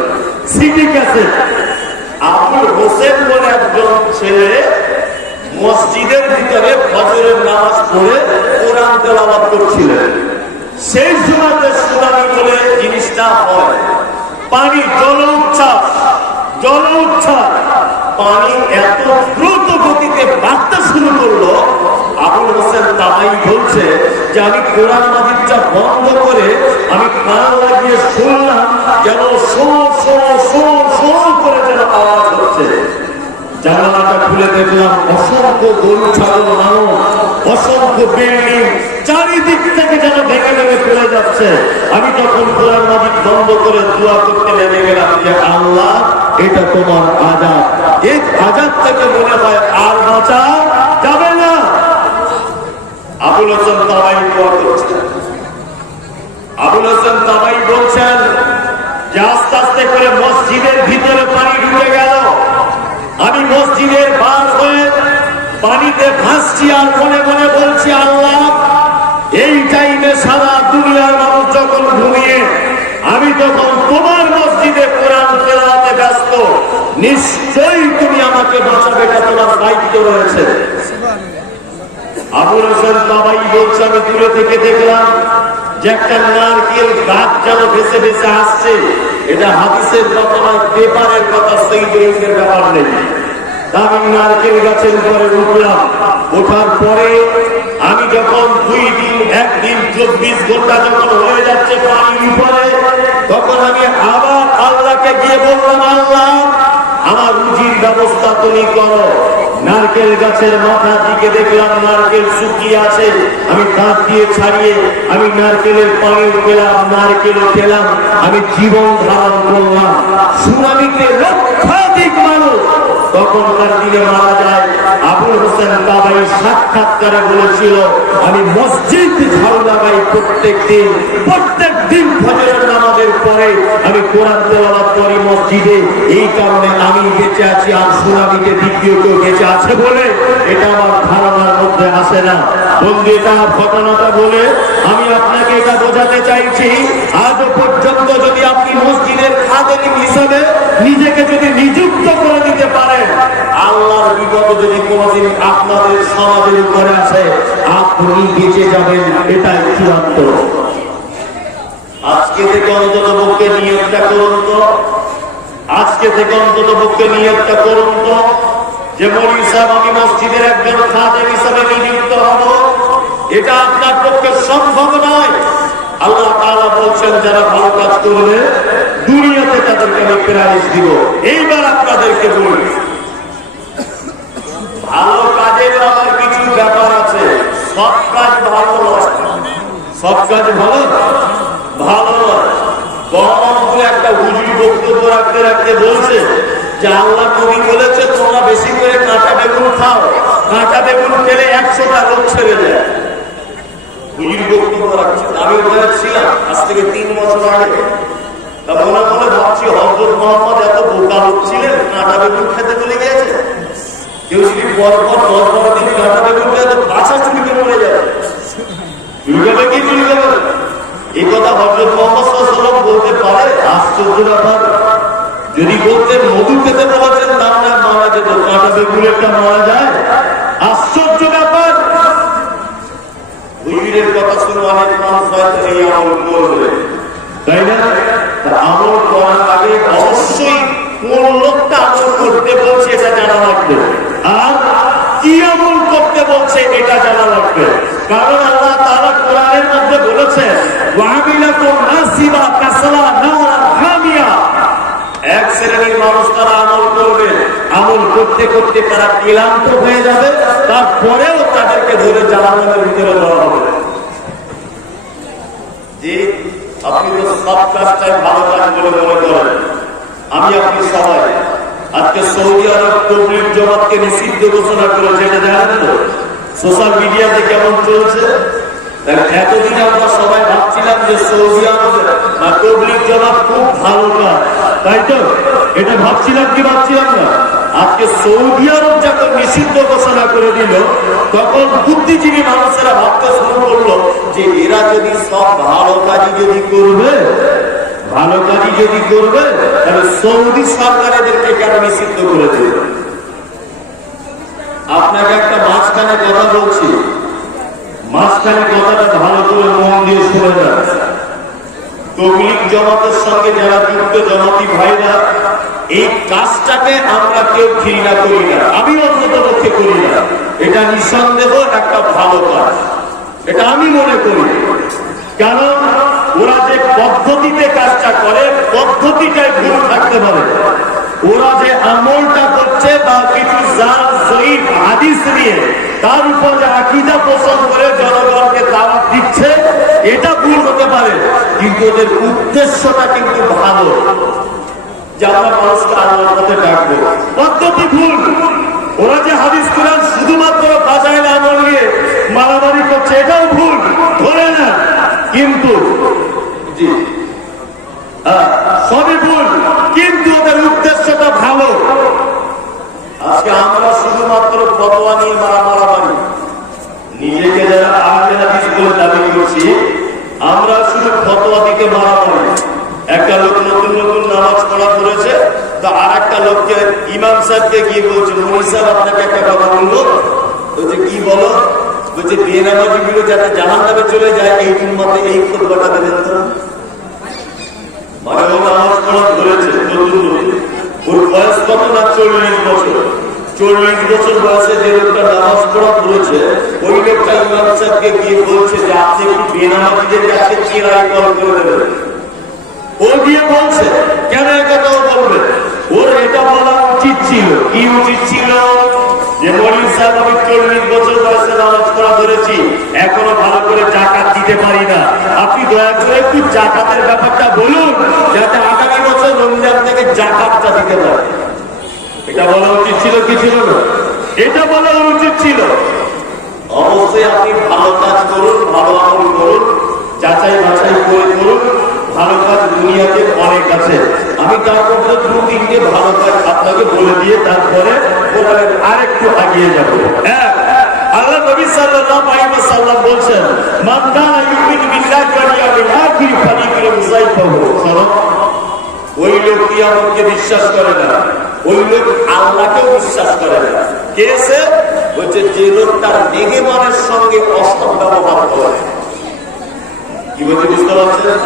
সিডি ক্যাসেট। আবুল হোসেন বলে একজন ছেলে মসজিদের ভিতরে ফজরের নামাজ পড়ে কোরআন তেলাওয়াত করছিলেন। সেই সময়তে সুনামি বলে জিনিসটা হয়। পানি জল উচ্ছ্বাস, পানি এত দ্রুত গতিতে বাড়তে শুরু করলো। আবুল হোসেন তাবাই বলছে যে আমি কোরআন মাজিদটা বন্ধ করে আমি কান লাগিয়ে শুনলাম, যেন শো করে যেন আওয়াজ হচ্ছে। জানালাটা খুলে দেখলাম অসংখ্য গরু ছাগল মানুষ, অসংখ্য বিল্ডিং চারিদিক থেকে যেন ভেঙে ভেঙে চলে যাচ্ছে। আমি তখন কোরআন মাজিদ বন্ধ করে দোয়া করতে লেগে গেলাম যে আল্লাহ, এটা তোমার আযাব। এই আযাব থেকে মনে হয় আর বাঁচা যাবে না। আবুল হোসেন তাবাই দোয়া করছেন। আবুল হোসেন তাবাই বলছেন যে আস্তে আস্তে করে মসজিদের ভিতরে পানি ঢুকে গেল। আমি মসজিদের বার হয়ে পানিতে ভাসছি আর মনে মনে বলছি, আল্লাহ, এই টাইমে সারা দুনিয়ার মানুষ যখন ঘুমিয়ে, আমি যখন তোমার মসজিদে কোরআন তেলাওয়াতে ব্যস্ত, নিশ্চয়ই তুমি আমাকে বাঁচাবে, এটা তোমার দায়িত্ব রয়েছে। আবুল হোসেন তাবাই বলছে আমি দূরে থেকে দেখলাম যে একটা নারকেল গাছ যেন ভেসে ভেসে আসছে। এটা হাদিসের কথা নয়, পেপারের কথা, সেই দৈনিকের ব্যাপার নেই। আমি নারকেল গাছের উপরে উঠলাম। ওঠার পরে আমি যখন 2 দিন 1 দিন 24 ঘন্টা যখন হয়ে যাচ্ছে পানির উপরে, তখন আমি আবার আল্লাহকে গিয়ে বললাম, আল্লাহ, আমার রুজির ব্যবস্থা তুমি করো। নারকেল গাছের মাথার দিকে দেখলাম নারকেল শুকিয়ে আছে। আমি দাঁত দিয়ে ছাড়িয়ে আমি নারকেলের পানি পেলাম, নারকেল খেলাম, আমি জীবন ধারণ করলাম। সুনামিতে লক্ষাধিক মানুষ তখনকার দিনে মারা যায়। আবুল হোসেন তাবাই সাক্ষাৎকারে বলেছিল, আমি মসজিদ ঝাড়ু লাগাই প্রত্যেক দিন ফজরের নামাজের পরে আমি কোরআন তেলাওয়াত করি মসজিদে। এই কারণে আমি বেঁচে আছি, আর সুনামিতে দ্বিতীয় কেউ বেঁচে আছে বলে এটা আমার ধারণার মধ্যে আসে না। বন্ধু, এটা ঘটনাটা বলে আমি আপনাকে এটা বোঝাতে চাইছি, আজও পর্যন্ত যদি আপনি মসজিদের খাদেম হিসাবে নিজেকে যদি নিযুক্ত করে দিতে পারেন, আল্লাহর বিপদ যদি কোনদিন আপনাদের সমাজের উপরে আসে, আপনি বেঁচে যাবেন, এটাই চূড়ান্ত। আজকে থেকে অন্তত পক্ষে নিয়তটা করুন তো, আজকে থেকে অন্তত পক্ষে নিয়তটা করুন তো যে মৌলভী সাহেব, আমি মসজিদের একজন খাদেম হিসাবে নিযুক্ত হব। এটা আপনার পক্ষে সম্ভব নয়। আল্লাহ তাআলা বলছেন যারা ভালো কাজ করবে দুনিয়াতে তাদেরকে আমি প্রাইজ দিব। এইবার আপনাদেরকে বলি, ভালো কাজের আবার কিছু ব্যাপার আছে। সব কাজ ভালো নয়, সব কাজ ভালো নয়। গণমাধ্যমে একটা হুজুর বক্তব্য রাখতে রাখতে বলছে যে আল্লাহ নবী বলেছে তোমরা বেশি করে কাঁচা বেগুন খাও, কাঁচা বেগুন খেলে 100টা রোগ ছেড়ে যায়। হুজুর বক্তব্য রাখছে, আমি ওখানে ছিলাম আজ থেকে 3 বছর আগে। তা মনে মনে ভাবছি, হযরত মুহাম্মদ এত বোকা লোক ছিলেন, কাঁচা বেগুন খেতে চলে গেছে। কেউ যদি পরপর 10-12 দিন কাঁচা বেগুন খেতে, বাছা চুরিকে মরে যাবে। চুরিকে কি চুরি যাবে? এই কথা হযরত মুহাম্মদ সাল্লাল্লাহু আলাইহি ওয়াসাল্লাম বলতে পারে? আশ্চর্য ব্যাপার। যদি বলতেন মধু খেতে বলেছেন, তার না মারা যেত, কাঁটা বেগুনেরটা মারা যায়। আশ্চর্য ব্যাপার। হুজুরের কথা শুনে অনেক মানুষ হয়তো এই আমল করবে, তাই না? আমল করার আগে অবশ্যই কোন লোকটা আমল করতে বলছে এটা জানা লাগবে, আর কি আমল করতে বলছে এটা জানা লাগবে। কারণ আল্লাহ তাআলা কোরআনের মধ্যে বলেছেন, ওয়ামিলাতুন নাসিবা কাসলা নাওরা হামিয়া। এক শ্রেণীর মানুষ তারা আমল করবে, আমল করতে করতে তারা ক্লান্ত হয়ে যাবে, তারপরেও তাদেরকে ধরে জাহান্নামের ভিতরে দেওয়া হবে। যে আপনি তো সব কাজটাই ভালো কাজ বলে মনে করেন। আমি আপনি সবাই আজকে সৌদি আরব তবলিগ জামাতকে নিষিদ্ধ ঘোষণা করেছে, এটা জানেন তো? সোশ্যাল মিডিয়াতে কেমন চলছে। এতদিন আমরা সবাই ভাবছিলাম যে সৌদি আরবে তবলিগ জামাত খুব ভালো কাজ, তাই তো? এটা ভাবছিলাম কি ভাবছিলাম না? আজকে সৌদি আরব যখন নিষিদ্ধ ঘোষণা করে দিল, তখন বুদ্ধিজীবী মানুষেরা ভাবতে শুরু করলো যে এরা যদি সব ভালো কাজই যদি করবে, তাহলে সৌদি সরকার এদেরকে কেন নিষিদ্ধ করে দিল? আপনাকে একটা মাঝখানে কথা বলছি, মাঝখানে কথাটা ভালো করে মন দিয়ে শুনে যান। তবলিগ জামাতের সঙ্গে যারা যুক্ত জামাতি ভাইরা, এই কাজটাকে আমরা কেউ ঘৃণা করি না, আমি অন্তত পক্ষে করি না। এটা নিঃসন্দেহ একটা ভালো কাজ, এটা আমি মনে করি। কারণ ওরা যে পদ্ধতিতে কাজটা করে, পদ্ধতিটাই ভুল থাকতে পারে। ওরা যে আমলটা করছে বা কিছু জয়ীফ হাদিস নিয়ে তার উপর যে আকীদা পোষণ করে জনগণকে দাওয়াত দিচ্ছে, এটা ভুল হতে পারে, কিন্তু ওদের উদ্দেশ্যটা কিন্তু ভালো, যে আমরা মানুষকে আল্লাহর পথে ডাকবো। পদ্ধতি ভুল। ওরা যে হাদিস কোরআন শুধুমাত্র বাজায় আমল নিয়ে মারামারি করছে, এটাও ভুল, ধরে না। কিন্তু জি সবই ভুল, কিন্তু ওদের উদ্দেশ্যটা ভালো। আজকে আমরা শুধুমাত্র ফতোয়া নিয়ে মারামারি, নিজেকে যারা আহলে হাদিস বলে দাবি করছি, আমরা শুধু ফতোয়া দিতে মারামারি। একটা লোক নতুন নতুন নামাজ পড়া করেছে, তো আর একটা লোককে ইমাম সাহেবকে গিয়ে বলছে, মুনি সাহেব আপনাকে একটা কথা বলবো। বলছে কি বলো? বলছে বেনামাজি গুলো যাতে জাহান্নামে চলে যায়, এই উম্মতে এই খুতবাটা দেবেন তো। মানে ও নামাজ পড়া ধরেছে নতুন নতুন, ওর বয়স কত না 40 বছর। 40 বছর বয়সে যে লোকটা নামাজ পড়া ধরেছে, ওই লোকটা ইমাম সাহেবকে গিয়ে বলছে যে আপনি একটু বেনামাজিদের কাছে চিরাই কল করে দেবেন। ও গিয়ে বলছে, কেন এটা বলবে? ওর এটা বলা উচিত ছিল। কি উচিত ছিল? যে মৌলভী সাহেব, আমি 40 বছর বয়সে নামাজ পড়া ধরেছি, এখনো ভালো করে জাকাত দিতে পারি না, আপনি দয়া করে একটু জাকাতের ব্যাপারটা বলুন, যাতে আগামী বছর রমজান থেকে জাকাতটা দিতে পারে। এটা বলা উচিত ছিল কি ছিল না? এটা বলা উচিত ছিল। অবশ্যই আপনি ভালো কাজ করুন, ভালো আমল করুন, যাচাই বাছাই করে করুন। ভালো কাজ দুনিয়াতে অনেক আছে। আমি তার মধ্যে 2-3টে ভালো কাজ আপনাকে বলে দিয়ে তারপরে আরেকটু আগিয়ে যাব। আল্লাহ নবী সাল্লাল্লাহু আলাইহি ওয়াসাল্লাম বলেন, মান কানা ইউমিনু বিল্লাহি ওয়াল ইয়াউমিল আখির ফালিয়ুকরিম যায়ফাহু। ওই লোক কিয়ামতকে বিশ্বাস করে না, ওই লোক আল্লাহকেও বিশ্বাস করে না। কে সে? বলছে যে লোক তার নেগেবানের সঙ্গে অসৎ ব্যবহার করে। কি বলতে বুঝতে পারছেন?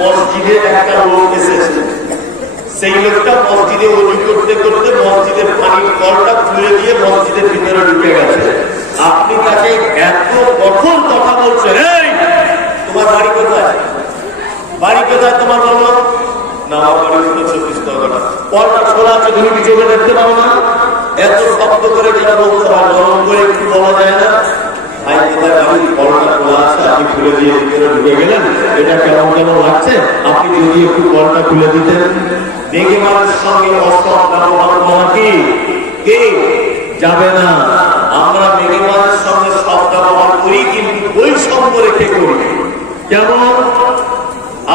মসজিদে একটা লোক এসেছে, সেই লোকটা মসজিদে ওযু করতে করতে মসজিদের পানির কলটা খুলে দিয়ে মসজিদের ভিতরে ঢুকে গেছে। আপনি তাকে এত কঠোর কথা বলছেন, এই তোমার বাড়ি কোথায়? বাড়ি কোথায় তোমার? বলো না, আমার বাড়ি হলো 24 টাকা। কলটা খোলা আছে, তুমি কি চোখে দেখতে পাবো না? এত শব্দ করে যেটা বলতে হয়, নরম করে একটু বলা যায় না? ভাই কোথায় বাড়ি? কলটা খোলা আছে, আপনি খুলে দিয়ে ভিতরে ঢুকে গেলেন, এটা কেমন কেমন লাগছে? আপনি যদি একটু কলটা খুলে দিতেন। দেখে মানুষের সঙ্গে অসৎ ব্যবহার করা কি কে যাবে না? আমরা মেঘে মানুষের সঙ্গে সৎ ব্যবহার করি, কিন্তু ওই সম্পর্কে রেখে করি। কেমন?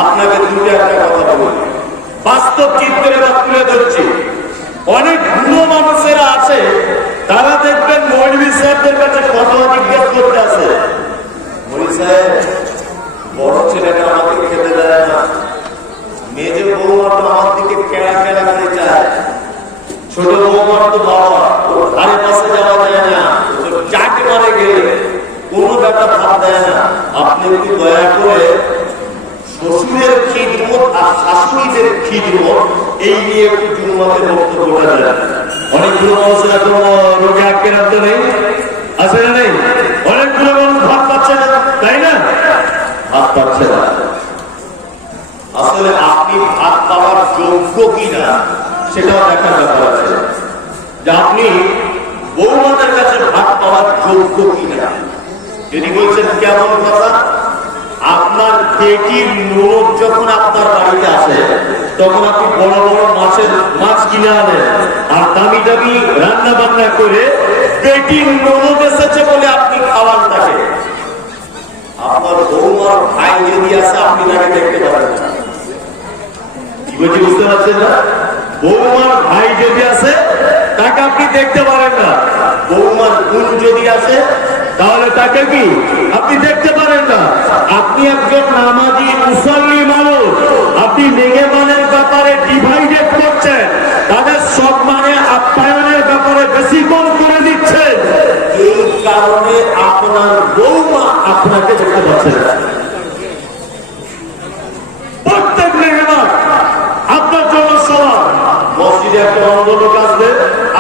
আপনাকে দুটো একটা কথা বলি, বাস্তব চিত্রে বা তুলে ধরছি। অনেক বুড়ো মানুষেরা আছে, তারা দেখবেন মৌলভী সাহেবদের কাছে ফতোয়া জিজ্ঞেস করতে আসে। মৌলভী সাহেব, বড় ছেলেটা আমাকে খেতে দেয় না, মেজে বৌমা তো আমার দিকে কেড়া কেড়া করে চায়, ছোট বৌমার তো বাবা, ওর ধারে পাশে যাওয়া যায় না, চাকে মারে গেলে কোনো ব্যাপার ভাব দেয় না। আপনি একটু দয়া করে শ্বশুরের খিদমত আর শাশুড়িদের খিদমত এই নিয়ে একটু জুম্মাতে বক্তব্যটা দেন। অনেকগুলো মানুষের কোনো রোগে আক্রান্ত নেই, আছে না নেই? অনেকগুলো মানুষ ভাত পাচ্ছে না, তাই না? ভাত পাচ্ছে না। আসলে আপনি ভাত পাওয়ার যোগ্য কিনা সেটাও দেখার ব্যাপার আছে, যে আপনি বৌমাদের কাছে ভাত পাওয়ার যোগ্য কিনা। যদি বলছেন কেমন কথা, আপনার পেটির লোক যখন আপনার বাড়িতে আসে তখন আপনি বড় বড় মাছ কিনে আনেন আর দামি দামি রান্না বান্না করে পেটির লোক এসেছে বলে আপনি খাওয়ান তাকে। আপনার বৌমার ভাই যদি আসে আপনি তাকে দেখতে পারেন না। কি বলছি বুঝতে পারছেন না? বৌমার ভাই যদি আসে তাকে আপনি দেখতে পারেন না। বৌমার বোন যদি আসে তাহলে তাকে কি আপনি দেখতে পারেন না। আপনি একজন নামাজি মুসল্লি মানুষ, আপনি মেহমানের ব্যাপারে ডিভাইডেড করছেন, তাদের সম্মানে আপ্যায়নের ব্যাপারে বেশি কম করে দিচ্ছেন। এই কারণে আপনার বৌমা আপনাকে দেখতে পাচ্ছে না। প্রত্যেক মেহমান আপনার জন্য সমান। মসজিদে একটা অন্ধ লোক আসবে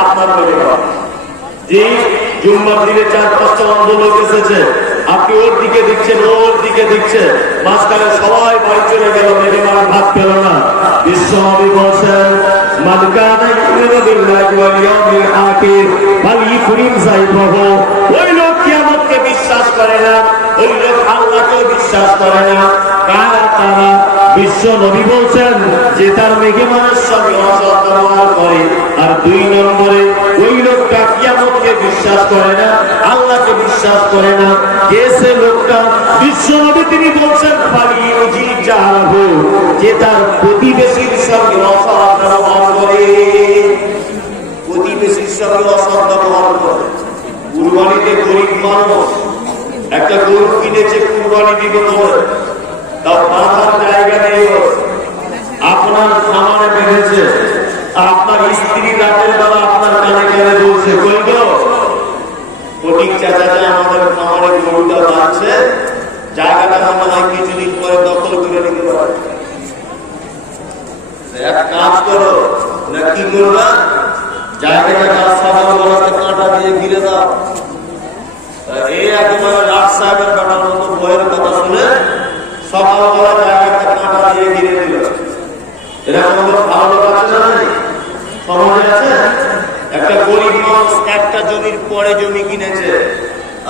আপনার মেহমান, যে জুম্মার দিনে 4-5টা অন্ধ লোক এসেছে, আপনি ওর দিকে দিচ্ছেন, ওর দিকে দিচ্ছেন, মাঝখানে সবাই বাড়ি চলে গেল, মেহমান ভাত পেল না। বিশ্বনবী বলছেন মান কানা ইউমিনু বিল্লাহি ওয়াল ইয়াউমিল আখির ফালইকরিম যায়ফাহু। ওই লোক কিয়ামতকে বিশ্বাস করে না, ওই লোক আল্লাহকে বিশ্বাস করে না। কারা তারা? বিশ্ব নবী বলছেন যে তার মেহমানের সঙ্গে অসৎ ব্যবহার করে। আর 2 নম্বরে ওই লোকটা কিয়ামতকে বিশ্বাস করে না, আল্লাহকে বিশ্বাস করে না। কে সে লোকটা? বিশ্ব নবী তিনি বলছেন ফালিউজি জাহু, যে তার প্রতিবেশীর সঙ্গে অসৎ ব্যবহার করে। প্রতিবেশীর সঙ্গে অসৎ ব্যবহার করে। কুরবানিতে গরিব মানুষ একটা গরু কিনেছে কুরবানি দিবে বলে, তাও বাঁধার জায়গা নেই, আপনার খামারে বেঁধেছে। আপনার স্ত্রী রাতের বেলা আপনার কানে কানে বলছে কই গো ফটিক চাচাটা আমাদের খামারে গরুটা বাঁধছে, জায়গাটা মনে হয় কিছুদিন পরে দখল করে নিতে পারে। এক কাজ করো, না কি করবা, জায়গাটা গাছ সাজানো বলাতে কাঁটা দিয়ে ঘিরে দাও। এই একেবারে রাজ সাহেবের কাটার মতো বইয়ের কথা শুনে সকালবেলা জায়গাটা কাঁটা দিয়ে ঘিরে দিল। এরকম ভালো লোক আছে না? সমাজে আছে। একটা গরিব মানুষ একটা জমির পরে জমি কিনেছে,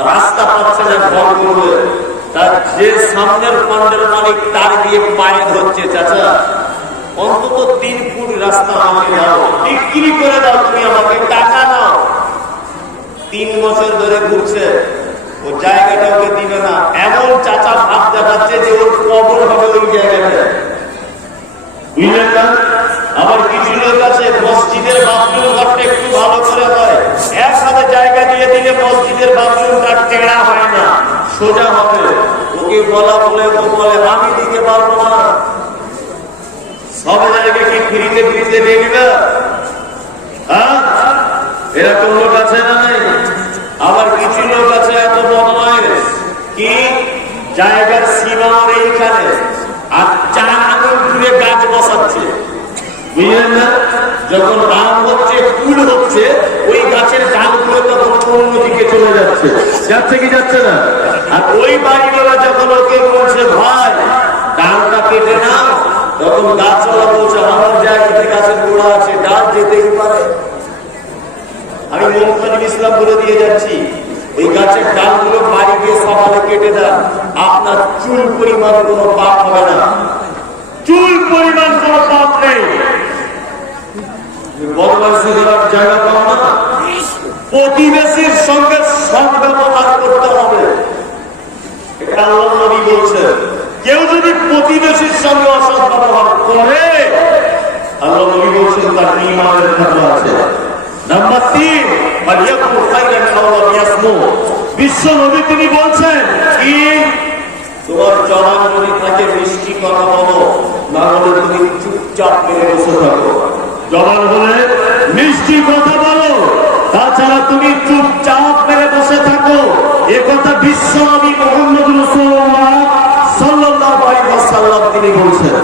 রাস্তা পাচ্ছে না, ঘর করবে, তার যে সামনের ফান্ডের মালিক তার দিয়ে পায়ে ধরছে, চাচা অন্তত 3 ফুট রাস্তা আমাকে দাও, বিক্রি করে দাও, তুমি আমাকে টাকা নাও। 3 বছর ধরে ঘুরছে, ও জায়গাটা ওকে দিবে না। এমন চাচা ভাব দেখাচ্ছে যে ওর কবর হবে ওই জায়গাটা, বুঝলেন না? আবার কিছু লোক আছে মসজিদের বাথরুম ঘরটা একটু ভালো করে হয়, একসাথে জায়গা দিয়ে দিলে মসজিদের বাথরুমটা টেড়া হয় না, সোজা হবে। ওকে বলা বলে ও বলে আমি দিতে পারবো না। সব জায়গায় কি ফ্রিতে ফ্রিতে দিয়ে দিবে? হ্যাঁ, এরকম লোক আছে না নাই? আবার কিছু লোক আছে এত বদমাইশ কি জায়গার সীমা এইখানে আর 4 আঙুল দূরে গাছ বসাচ্ছে, বুঝলেন না? যখন আম হচ্ছে, ফুল হচ্ছে, ওই গাছের ডালগুলো তখন অন্যদিকে চলে যাচ্ছে, যাচ্ছে কি যাচ্ছে না? আর ওই বাড়িওয়ালা যখন ওকে বলছে ভাই ডালটা কেটে নাও, তখন গাছওয়ালা বলছে আমার জায়গাতে গাছের গোড়া আছে, ডাল যেতেই পারে। আমি মোহাম্মদ ইসলাম বলে দিয়ে যাচ্ছি, ওই গাছের ডালগুলো বাড়ি গিয়ে সকালে কেটে দেন, আপনার চুল পরিমাণ কোনো পাপ হবে না, চুল পরিমাণ কোনো পাপ নেই। বদমাইশি করার জায়গা পাও না, প্রতিবেশীর সঙ্গে সদ্ব্যবহার করতে হবে। এটা আল্লাহর নবী বলছেন, কেউ যদি প্রতিবেশীর সঙ্গে অসৎ ব্যবহার করে, আল্লাহর নবী বলছেন তার ঈমানের খতরা আছে। নাম্বার 3, ফালিয়াকুল খায়রান আও লা ইয়াসমু। বিশ্ব নবী তিনি বলছেন কি তোমার জবান যদি থাকে মিষ্টি কথা বলো, না হলে তুমি চুপচাপ মেরে বসে থাকো। জবান হলে মিষ্টি কথা বলো, তাছাড়া তুমি চুপচাপ মেরে বসে থাকো। এ কথা বিশ্ব নবী মুহাম্মদ রাসূলুল্লাহ সাল্লাল্লাহু আলাইহি ওয়াসাল্লাম তিনি বলছেন।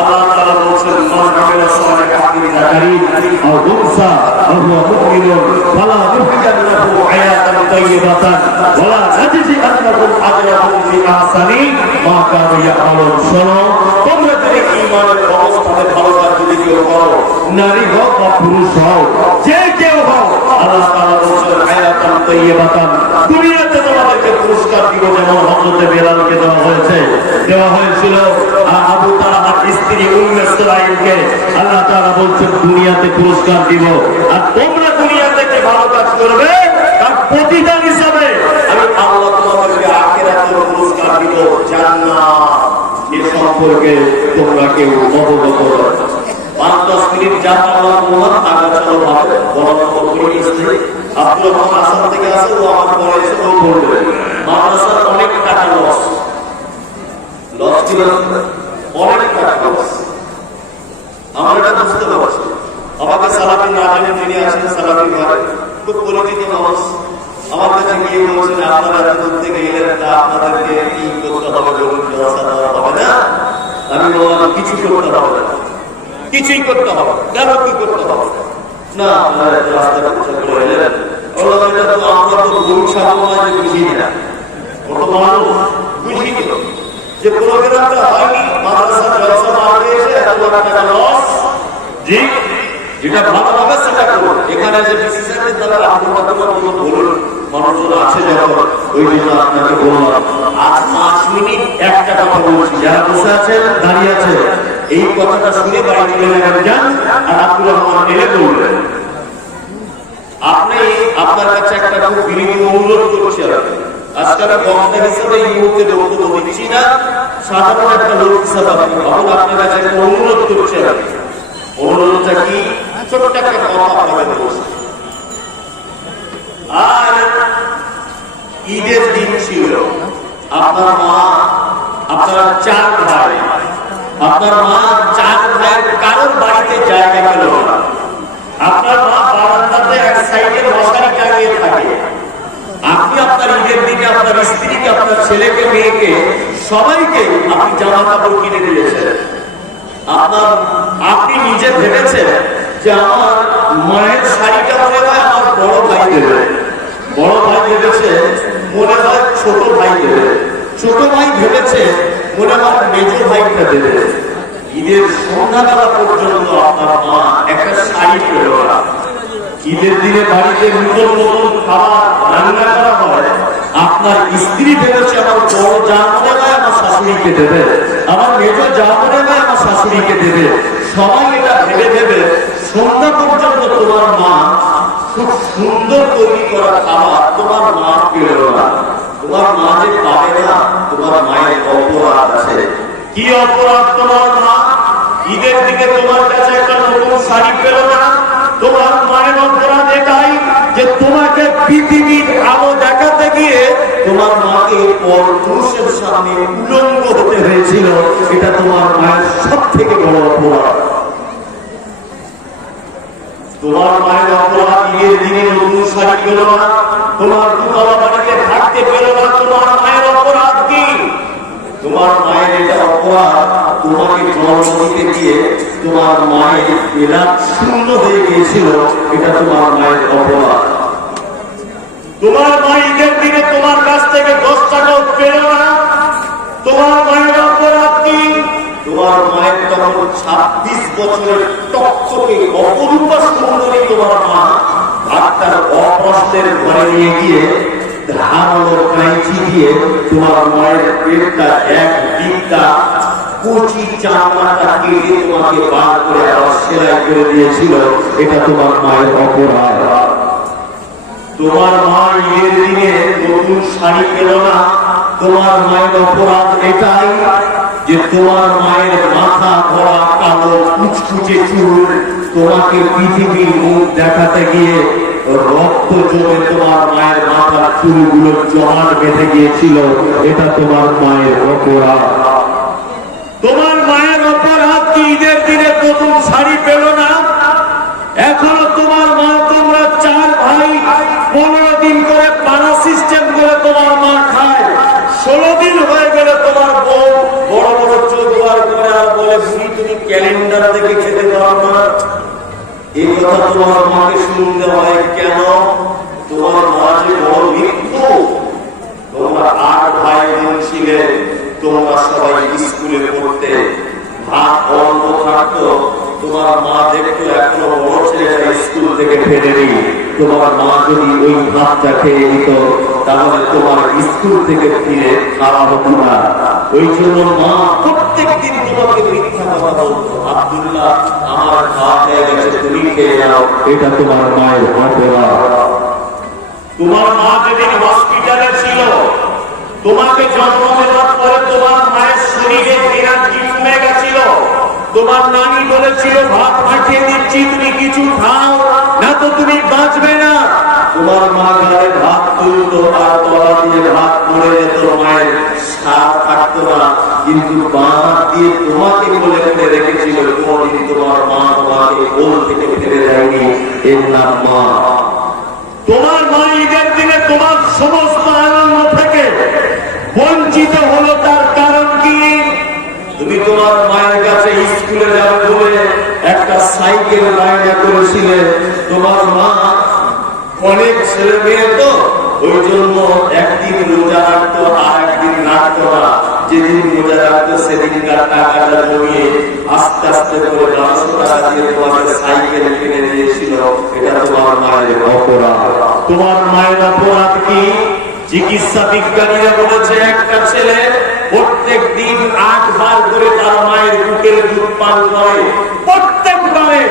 আল্লাহ তাআলা বলছেন মান আমিলা সালিহান মিন যাকারিন আও উনসা ওয়া হুয়া মুমিনুন ফালা নুহয়িন্নাহু হায়াতান তাইয়্যিবাতান ওয়া লা নাজজিআন্নাহুম আজরাহুম ফি আহসানি মা কানু ইয়ামালুন। শোনো, তোমরা যদি ঈমানের অবস্থাতে ভালো কাজ যদি কেউ করো, নারী হোক বা পুরুষ হোক, যে কেউ হোক, আল্লাহ তাআলা বলছেন হায়াতান তাইয়্যিবাতান, দুনিয়াতে তোমাদেরকে পুরস্কার দিব, যেমন হযরতে বেলালকে দেওয়া হয়েছিল আবু তালহার স্ত্রী উম্মে সুলাইমকে। আল্লাহ তাআলা বলছেন দুনিয়াতে পুরস্কার দিব, আর তোমরা দুনিয়া থেকে ভালো কাজ করবে তার প্রতিদান হিসাবে আমি আল্লাহ তোমাদেরকে আখিরাতে পুরস্কার দিব, জান্নাত। এ সম্পর্কে তোমরা কেউ অবগত নও। 5-10 মিনিট যা আল্লাহ মোহাম্মদ আগা চলো ভাবে বড় করে নিচ্ছে। আব্দুল রহমান আসাম থেকে আসে, ও আমার পরে এসে ও বলবে মাদ্রাসার অনেক টাকা লস ছিল, অনেক টাকা লস। আমরা এটা বুঝতে পারছি। আমাকে সালাফি নাজিম যিনি আছেন, সালাফি ভাই খুব পরিচিত মানুষ, আমার কাছে গিয়ে বলছেন আপনারা এত দূর থেকে এলেন, তা আপনাদেরকে কি করতে হবে বলুন, ব্যবস্থা দেওয়া হবে না? আমি বললাম কিছু করতে হবে না, কিছুই করতে হবে। কেন কি করতে হবে না? আপনারা রাস্তাটা করে এলেন, এটা তো আমরা তো গরু ছাগল নয় যে বুঝি না, কত মানুষ বুঝি যে প্রোগ্রামটা হয়নি, মাদ্রাসার ব্যবসা মারতে এসে এত লাখ টাকা লস। জি, যেটা ভালো হবে সেটা করুন। এখানে যে বিসিসিআই দ্বারা আপনাদের বলুন মানুষজন আছে যখন, ওই জন্য আপনাকে বললাম আজ 5 মিনিট একটা কথা বলছি, যারা বসে আছেন দাঁড়িয়ে আছে এই কথাটা শুনে বাড়ি চলে যান, আর আব্দুল রহমান এলে বলবেন। আপনি আপনার কাছে একটা খুব বিনীত অনুরোধ করছি, আজকে আমি বক্তা হিসেবে এই মুহূর্তে বক্তব্য দিচ্ছি না, সাধারণ একটা লোক হিসাবে আপনার কাছে একটা অনুরোধ করছি। অনুরোধটা কি? ছোট্ট একটা কথা আপনাকে বলছি। আর ঈদের দিন ছিল, আপনার মা, আপনারা 4 ভাই, আপনার মা 4 ভাইয়ের কারোর বাড়িতে জায়গা পেল না। আপনার মা বারান্দাতে এক সাইডে মশারি টাঙিয়ে থাকে। আপনি আপনার ঈদের দিনে আপনার স্ত্রীকে, আপনার ছেলেকে, মেয়েকে, সবাইকে আপনি জামা কাপড় কিনে দিয়েছেন। আপনি নিজে ভেবেছেন যে আমার মায়ের শাড়িটা মনে হয় আমার বড় ভাই দেবে, বড় ভাই ভেবেছে মনে হয় ছোট ভাই দেবে, ছোট ভাই ভেবেছে মনে হয় মেজ ভাইটা দেবে। ঈদের সন্ধ্যাবেলা পর্যন্ত আপনার মা একটা শাড়ি পেল না। ঈদের দিনে বাড়িতে নতুন নতুন খাবার রান্না করা হয়, আপনার স্ত্রী ভেবেছে আমার বড় যা মনে হয় আমার শাশুড়িকে দেবে, আমার মেজ যা মনে হয় আমার শাশুড়িকে দেবে। সবাই এটা ভেবে ভেবে সন্ধ্যা পর্যন্ত তোমার মা খুব সুন্দর তৈরি করা খাবার তোমার মা পেল না। তোমার মা যে পাবে না, তোমার মায়ের অপরাধ আছে। কি অপরাধ তোমার মা? ঈদের দিকে তোমার কাছে একটা নতুন শাড়ি পেল না। তোমার মায়ের অপরাধ এটাই যে তোমাকে পৃথিবীর আলো দেখাতে গিয়ে তোমার মাকে পরপুরুষের সামনে উলঙ্গ হতে হয়েছিল। এটা তোমার মায়ের সব থেকে বড় অপরাধ। তোমার মায়ের অপরাধ ঈদের দিনে নতুন শাড়ি পেল না, তোমার দুতলা বাড়িতে থাকতে পেল না। তোমার মায়ের অপরাধ কি? তোমার মায়ের এটা অপরাধ তোমাকে জন্ম দিতে গিয়ে তোমার মায়ের বেলাত শূন্য হয়ে গিয়েছিল। এটা তোমার মায়ের অপরাধ। তোমার মা ঈদের দিনে তোমার কাছ থেকে 10 টাকাও পেল না। তোমার মায়ের অপরাধ কি? তোমার মায়ের তখন 26 বছরের টকটকে অপরূপা সুন্দরী তোমার মা ডাক্তার অপ্রশ্নের ঘরে নিয়ে গিয়ে ধারালো কাঁচি দিয়ে তোমার মায়ের পেটটা এক দিকটা কচি চামড়াটা কেটে তোমাকে বার করে আবার সেলাই করে দিয়েছিল। এটা তোমার মায়ের অপরাধ। তোমার মা ঈদের দিনে নতুন শাড়ি পেল না। তোমার মায়ের অপরাধ এটাই যে তোমার মায়ের মাথা ভরা কালো কুচকুচে চুল তোমাকে পৃথিবীর মুখ দেখাতে গিয়ে রক্ত জমে তোমার মায়ের মাথার চুলগুলো জমাট বেঁধে গিয়েছিল। এটা তোমার মায়ের অপরাধ। তোমার মায়ের অপরাধ কি ঈদের দিনে নতুন শাড়ি পেল না? এখনো তোমার মা, তোমরা 4 ভাই 15 দিন করে পানা সিস্টেম করে তোমার মা খায়। 16 দিন হয়ে গেলে তোমার বউ বড় বড় চোখ বার করে আর বলে তুমি ক্যালেন্ডার দেখে খেতে পারো না। এই কথা তোমার মাকে শুনতে হয় কেন? তোমার মা যে বড় মৃত্যু। তোমরা 8 ভাই বোন ছিলে, তোমরা সবাই স্কুলে পড়তে, ভাত অল্প থাকতো, তোমার মা দেখতো এখনো বড় ছেলেরা স্কুল থেকে ফেরেনি, তোমার মা যদি ওই ভাতটা খেয়ে নিত তাহলে তোমার স্কুল থেকে ফিরে খাওয়া হতো না। ওই জন্য মা প্রত্যেকদিন তোমাকে মিথ্যা কথা বলতো, আব্দুল্লাহ আমার খাওয়া হয়ে গেছে, তুমি খেয়ে নাও, এটা তোমার মায়ের অপরাধ। তোমার মা যেদিন হসপিটালে ছিল, তোমাকে জন্ম দেওয়ার পরে তোমার মায়ের শরীরে এনার্জি কমে গেছিল, তোমার নানি বলেছিল ভাত পাঠিয়ে দিচ্ছি তুমি কিছু খাও না তো তুমি বাঁচবে না। তোমার মা গায়ে ভাত তুলতো আর তলা দিয়ে ভাত পড়ে যেত, মায়ের স্বাদ থাকতো না, কিন্তু বাঁ হাত দিয়ে তোমাকে বলে ফেলে রেখেছিল, কোনদিন তোমার মা তোমাকে কোল থেকে ফেলে দেয়নি, এর নাম মা। তোমার মা ঈদের দিনে তোমার সমস্ত আনন্দ থেকে বঞ্চিত হলো, তার কারণ কি? তুমি তোমার মায়ের কাছে স্কুলে যাবে বলে একটা সাইকেল বায়না করেছিলে, তোমার মা অনেক ছেলে মেয়ে তো ওই জন্য একদিন রোজা রাখতো আর একদিন রাখতো না, যেদিন রোজা রাখতো সেদিনকার টাকাটা জমিয়ে আস্তে আস্তে করে 900 টাকা দিয়ে তোমাকে সাইকেল কিনে দিয়েছিল, এটা তোমার মায়ের অপরাধ। তোমার মায়ের অপরাধ কি? চিকিৎসা বিজ্ঞানীরা বলেছে একটা ছেলে প্রত্যেক দিন 8 বার করে তার মায়ের বুকের দুধ পান করে, প্রত্যেকবারে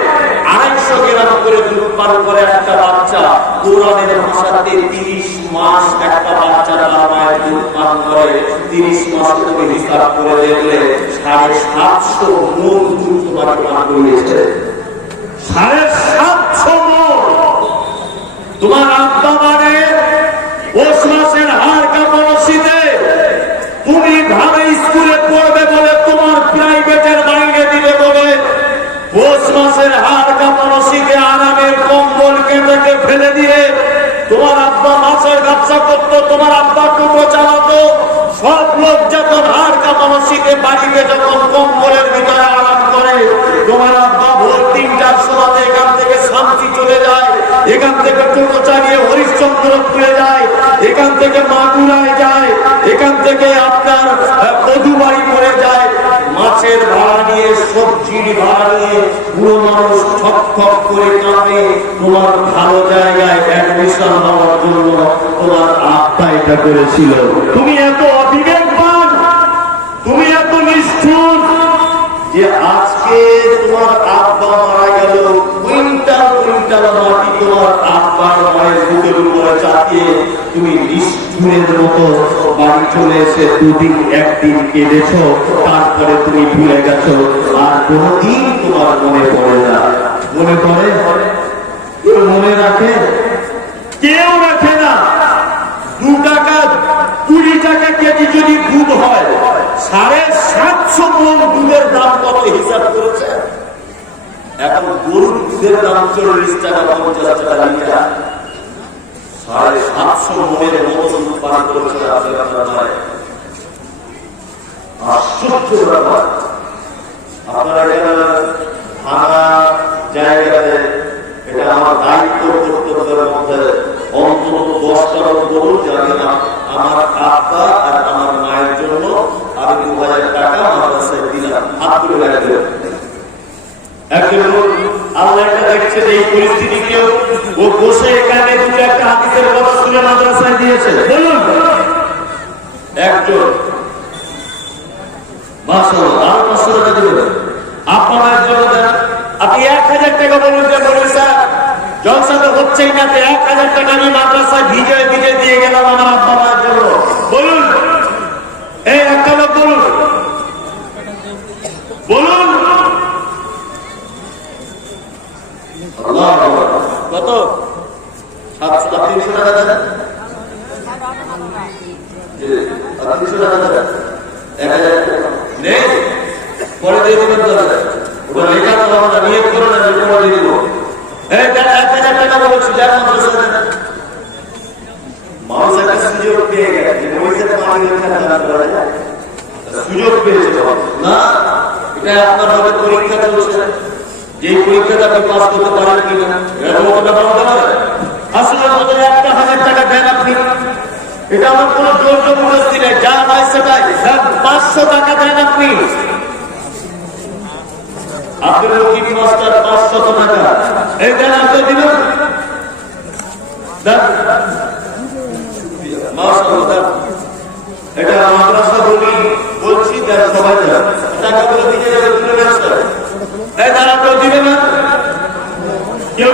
250 গ্রাম করে দুধ পান করে একটা বাচ্চা। কোরআনের ভাষাতে 30 মাস একটা বাচ্চা তার মায়ের দুধ পান করে, 30 মাস তুমি হিসাব করে দেখলে 750 মণ দুধ তোমাকে পান করিয়েছে, 750 মণ। তোমার আব্বা মানে পৌষ মাসের হাড় কাঁপানো শীতে তুমি ভালো স্কুলে পড়বে বলে তোমার প্রাইভেটের বাইরে দিলে বলে পৌষ মাসের হাড় কাঁপানো শীতে আরামের কম্বল কেটে ফেলে দিয়ে তোমার আব্বা মাছের ব্যবসা করতো, তোমার আব্বা টোটো চালাতো, সব লোক যখন হাড় কাঁপানো শীতে বাড়িতে যখন কম্বলের ভিতরে আরাম করে, তোমার আব্বা ভোর 3টার সময় এখান থেকে শান্তি চলে যায়, এখান থেকে টোটো চালিয়ে হরিশ্চন্দ্রপুরে যায়, এখান থেকে মাগুরায় যায়, এখান থেকে আপনার মধুবাড়ি পড়ে যায়, মাছের ভাড়া নিয়ে সবজির ভাড়া নিয়ে পুরো মানুষ ঠক ঠক করে কাঁপে তোমার ভালো জায়গায় অ্যাডমিশন হওয়ার জন্য। তোমার আব্বা এটা করেছিল। তুমি এত অবিবেকবান, তুমি এত নিষ্ঠুর যে আজকে তোমার আব্বা মারা গেল, কুইন্টাল কুইন্টাল মাটি তোমার আব্বার মায়ের বুকের উপরে চাপিয়ে তুমি নিষ্ঠুরের মতো বাড়ি চলে এসে 2 দিন 1 দিন কেঁদেছ, তারপরে তুমি ভুলে গেছো, আর কোনদিন তোমার মনে পড়ে না। মনে পড়ে? কেউ মনে রাখে? কেউ রাখে না। 2 টাকা 20 টাকা কেজি যদি দুধ হয়, 750 মণ দুধের দাম কত হিসাব করেছে? এখন গরুর দুধের দাম 40 টাকা 50 টাকা লিটার, 750 মণের মতো দুধ পান করেছে আপনারা। আশ্চর্য ব্যাপার। আপনারা থানা জায়গাতে এটা আমার দায়িত্ব কর্তব্যের মধ্যে অন্তত 10টা গরু যাবে না, আমার আব্বা আর আমার মায়ের জন্য আমি 2000 টাকা আমার কাছে দিলাম, হাত তুলে রাখবেন। একজন আল্লাহ এটা দেখছে যে এই পরিস্থিতি কেউ ও বসে এখানে 2-1টা হাদিসের কথা শুনে মাদ্রাসায় দিয়েছে, বলুন একজন মাশাআল্লাহ আর 500 টাকা দিবেন আপনার জন্য দেন। আপনি 1000 টাকা বলুন যে বলুন স্যার জলসা তো হচ্ছেই না, 1000 টাকা আমি মাদ্রাসায় ভিজে ভিজে দিয়ে গেলাম আমার আব্বা মায়ের জন্য, বলুন এই একটা লোক বলুন, বলুন কত? 300 টাকা দেন, 300 টাকা দেন, 1000 নেই পরে দিয়ে দেবেন, ওটা লেখা তো আমরা নিয়োগ করে না যে পরে দিয়ে দেবো। এই 1000 টাকা বলেছি, যার মাদ্রাসা দেন। মানুষ একটা সুযোগ পেয়ে গেছে, সুযোগ পেয়েছে না, এটা আপনার হবে পরীক্ষা চলছে, যে পরীক্ষাটা আপনি পাস করতে পারেন কিনা এটা মতো ব্যাপার হতে পারে। আসলে 1000 টাকা দেন আপনি, এটা আমার কোনো জোর জবরদস্তি নেই, যা হয় সেটাই। 500 টাকা দেন আপনি, আব্দুল রকিব মাস্টার 500 টাকা এই দেন আপনি দিবেন দেন মাশাআল্লাহ এটা মাদ্রাসা বলছি দেন সবাই দেন টাকাগুলো দিয়ে যাবে তুলে নেন স্যার এই দেন আপনি দিবেন না কেউ